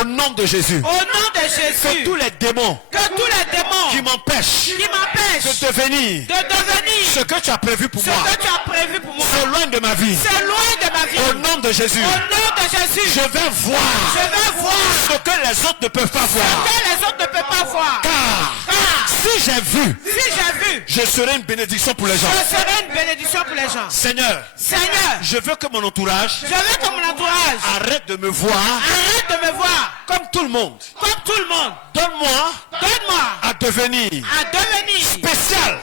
Au nom de Jésus. Que tous les démons qui m'empêchent de devenir ce que tu as prévu pour moi s'éloignent de ma vie. Au nom de Jésus. Je vais voir ce que les autres ne peuvent pas voir. Car si j'ai vu, je serai une bénédiction pour les gens. Seigneur, je veux que mon entourage arrête de me voir comme tout le monde. Donne-moi à devenir spécial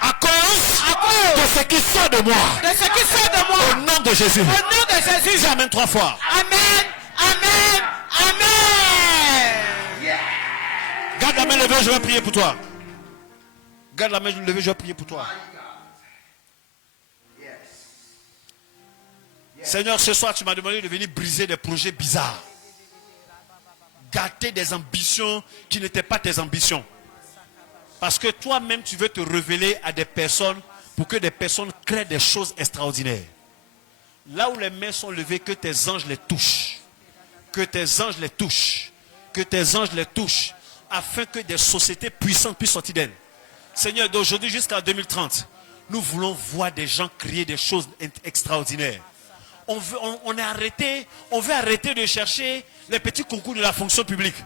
à cause de ce qui sort de moi. Au nom de Jésus. Dis Amen 3 fois. Amen. Garde la main levée, je vais prier pour toi. Garde la main levée, je vais prier pour toi. Seigneur, ce soir, tu m'as demandé de venir briser des projets bizarres. Gâter des ambitions qui n'étaient pas tes ambitions. Parce que toi-même, tu veux te révéler à des personnes pour que des personnes créent des choses extraordinaires. Là où les mains sont levées, que tes anges les touchent. Que tes anges les touchent. Que tes anges les touchent. Afin que des sociétés puissantes puissent sortir d'elles. Seigneur, d'aujourd'hui jusqu'à 2030, nous voulons voir des gens créer des choses extraordinaires. On veut arrêter de chercher les petits concours de la fonction publique.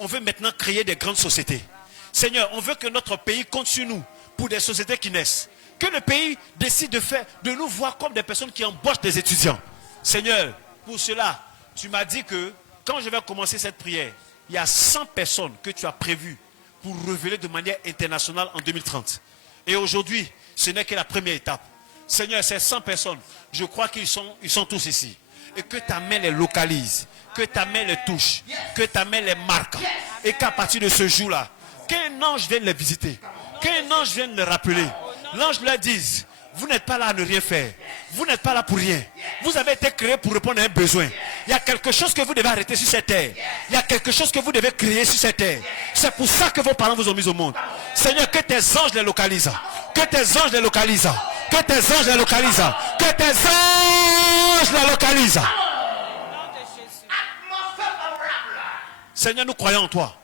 On veut maintenant créer des grandes sociétés. Seigneur, on veut que notre pays compte sur nous pour des sociétés qui naissent. Que le pays décide de nous voir comme des personnes qui embauchent des étudiants. Seigneur, pour cela, tu m'as dit que quand je vais commencer cette prière, il y a 100 personnes que tu as prévues pour révéler de manière internationale en 2030. Et aujourd'hui, ce n'est que la première étape. Seigneur, ces 100 personnes, je crois qu'ils sont tous ici. Et que ta main les localise, que ta main les touche, que ta main les marque. Et qu'à partir de ce jour-là, qu'un ange vienne les visiter, qu'un ange vienne les rappeler. L'ange leur dise, vous n'êtes pas là à ne rien faire. Vous n'êtes pas là pour rien. Vous avez été créé pour répondre à un besoin. Il y a quelque chose que vous devez arrêter sur cette terre. Il y a quelque chose que vous devez créer sur cette terre. C'est pour ça que vos parents vous ont mis au monde. Seigneur, que tes anges les localisent. Que tes anges les localisent. Que tes anges les localisent. Que tes anges les localisent. Seigneur, nous croyons en toi.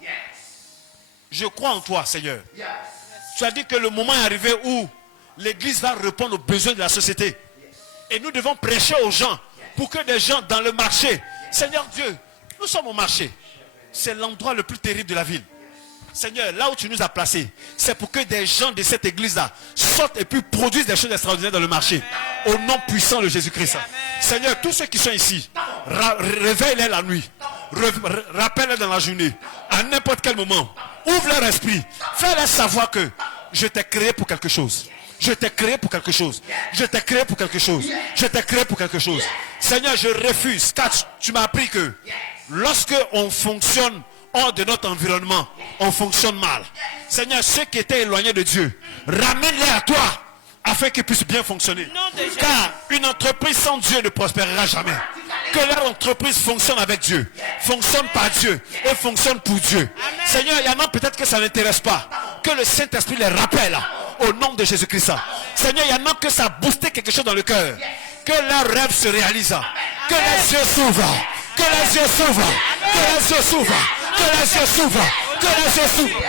Je crois en toi, Seigneur. Tu as dit que le moment est arrivé où l'Église va répondre aux besoins de la société. Et nous devons prêcher aux gens pour que des gens dans le marché, Seigneur Dieu, nous sommes au marché. C'est l'endroit le plus terrible de la ville. Seigneur, là où tu nous as placés, c'est pour que des gens de cette église-là sortent et puis produisent des choses extraordinaires dans le marché. Au nom puissant de Jésus-Christ. Seigneur, tous ceux qui sont ici, réveille-les la nuit. Rappelle-les dans la journée. À n'importe quel moment. Ouvre leur esprit. Fais-leur savoir que je t'ai créé pour quelque chose. Je t'ai créé pour quelque chose. Je t'ai créé pour quelque chose. Je t'ai créé pour quelque chose. Seigneur, je refuse. Car tu m'as appris que lorsque on fonctionne hors de notre environnement, on fonctionne mal. Seigneur, ceux qui étaient éloignés de Dieu, ramène-les à toi afin qu'ils puissent bien fonctionner. Car une entreprise sans Dieu ne prospérera jamais. Que leur entreprise fonctionne avec Dieu, fonctionne par Dieu et fonctionne pour Dieu. Amen. Seigneur, il y en a peut-être que ça n'intéresse pas. Que le Saint-Esprit les rappelle au nom de Jésus-Christ. Seigneur, il y en a que ça a boosté quelque chose dans le cœur. Que leurs rêves se réalisent. Que les yeux s'ouvrent. Que les yeux s'ouvrent. Que les yeux s'ouvrent. Que les yeux s'ouvrent. Que les yeux s'ouvrent.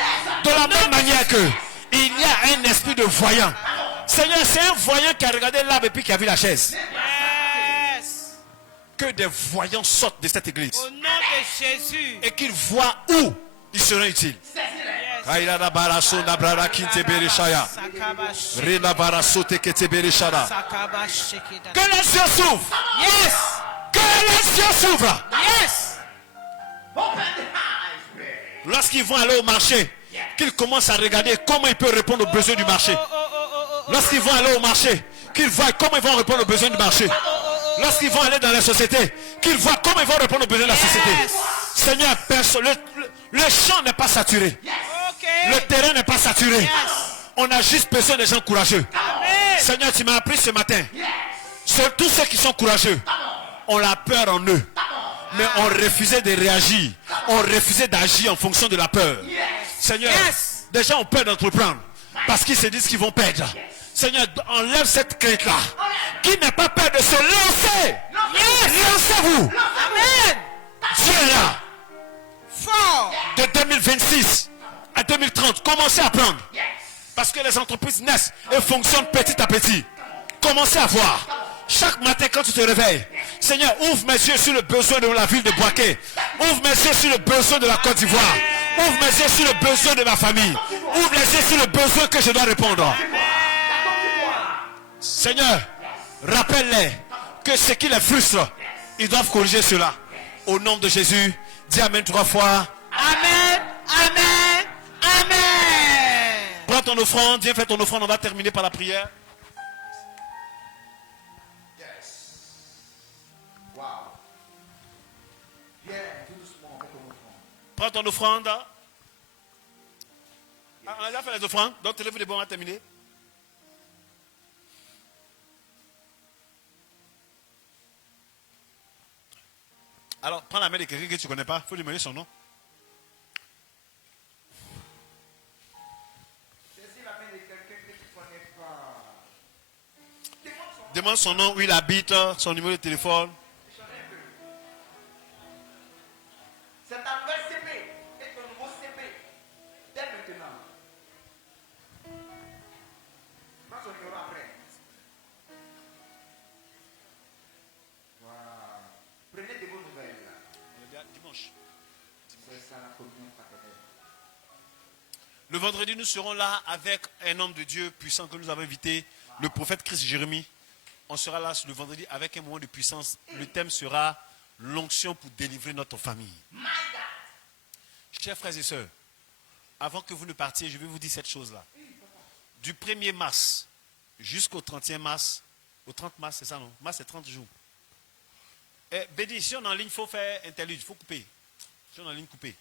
De la même manière que Il y a un esprit de voyant. Seigneur, c'est un voyant qui a regardé l'arbre et puis qui a vu la chaise. Yes. Que des voyants sortent de cette église. Au nom de Jésus. Et qu'ils voient où ils seront utiles. Que les yeux s'ouvrent. Yes. Que les yeux s'ouvrent. Yes. Lorsqu'ils vont aller au marché, qu'ils commencent à regarder comment ils peuvent répondre aux besoins du marché. Lorsqu'ils vont aller au marché, qu'ils voient comment ils vont répondre aux besoins du marché. Lorsqu'ils vont aller dans la société, qu'ils voient comment ils vont répondre aux besoins de la société. Seigneur, le champ n'est pas saturé. Le terrain n'est pas saturé. On a juste besoin des gens courageux. Seigneur, tu m'as appris ce matin. Tous ceux qui sont courageux, on a peur en eux. Mais on refusait de réagir. On refusait d'agir en fonction de la peur. Seigneur, des gens ont peur d'entreprendre. Parce qu'ils se disent qu'ils vont perdre. Seigneur, enlève cette crainte-là. Qui n'a pas peur de se lancer? Lancez-vous. Amen. Dieu est là. Fort. De 2026 à 2030, commencez à prendre. Parce que les entreprises naissent et fonctionnent petit à petit. Commencez à voir. Chaque matin quand tu te réveilles, Seigneur, ouvre mes yeux sur le besoin de la ville de Boaké. Ouvre mes yeux sur le besoin de la Côte d'Ivoire. Ouvre mes yeux sur le besoin de ma famille. Ouvre les yeux sur le besoin que je dois répondre. Seigneur, rappelle-les que ce qui les frustre, ils doivent corriger cela. Au nom de Jésus, dis Amen 3 fois. Amen. Amen. Amen. Prends ton offrande, viens faire ton offrande, on va terminer par la prière. Prends ton offrande. On a fait les offrandes. Donc, tu lèves les bons, on va terminer. Alors, prends la main de quelqu'un que tu ne connais pas. Il faut lui demander son nom. Saisis la main de quelqu'un que tu ne connais pas. Demande son nom, où il habite, son numéro de téléphone. C'est ta nouvelle CP et ton nouveau CP. Dès maintenant. Prends son numéro après. Voilà. Prenez de vos nouvelles. Dimanche. C'est ça la communion fraternelle. Le vendredi, nous serons là avec un homme de Dieu puissant que nous avons invité, le prophète Christ Jérémie. On sera là le vendredi avec un moment de puissance. Le thème sera l'onction pour délivrer notre famille. Chers frères et sœurs, avant que vous ne partiez, je vais vous dire cette chose-là. Du 1er mars jusqu'au 31 mars, au 30 mars, c'est ça non? Mars, c'est 30 jours. Bédi, si on est en ligne, il faut faire interlude, il faut couper. Si on est en ligne, couper.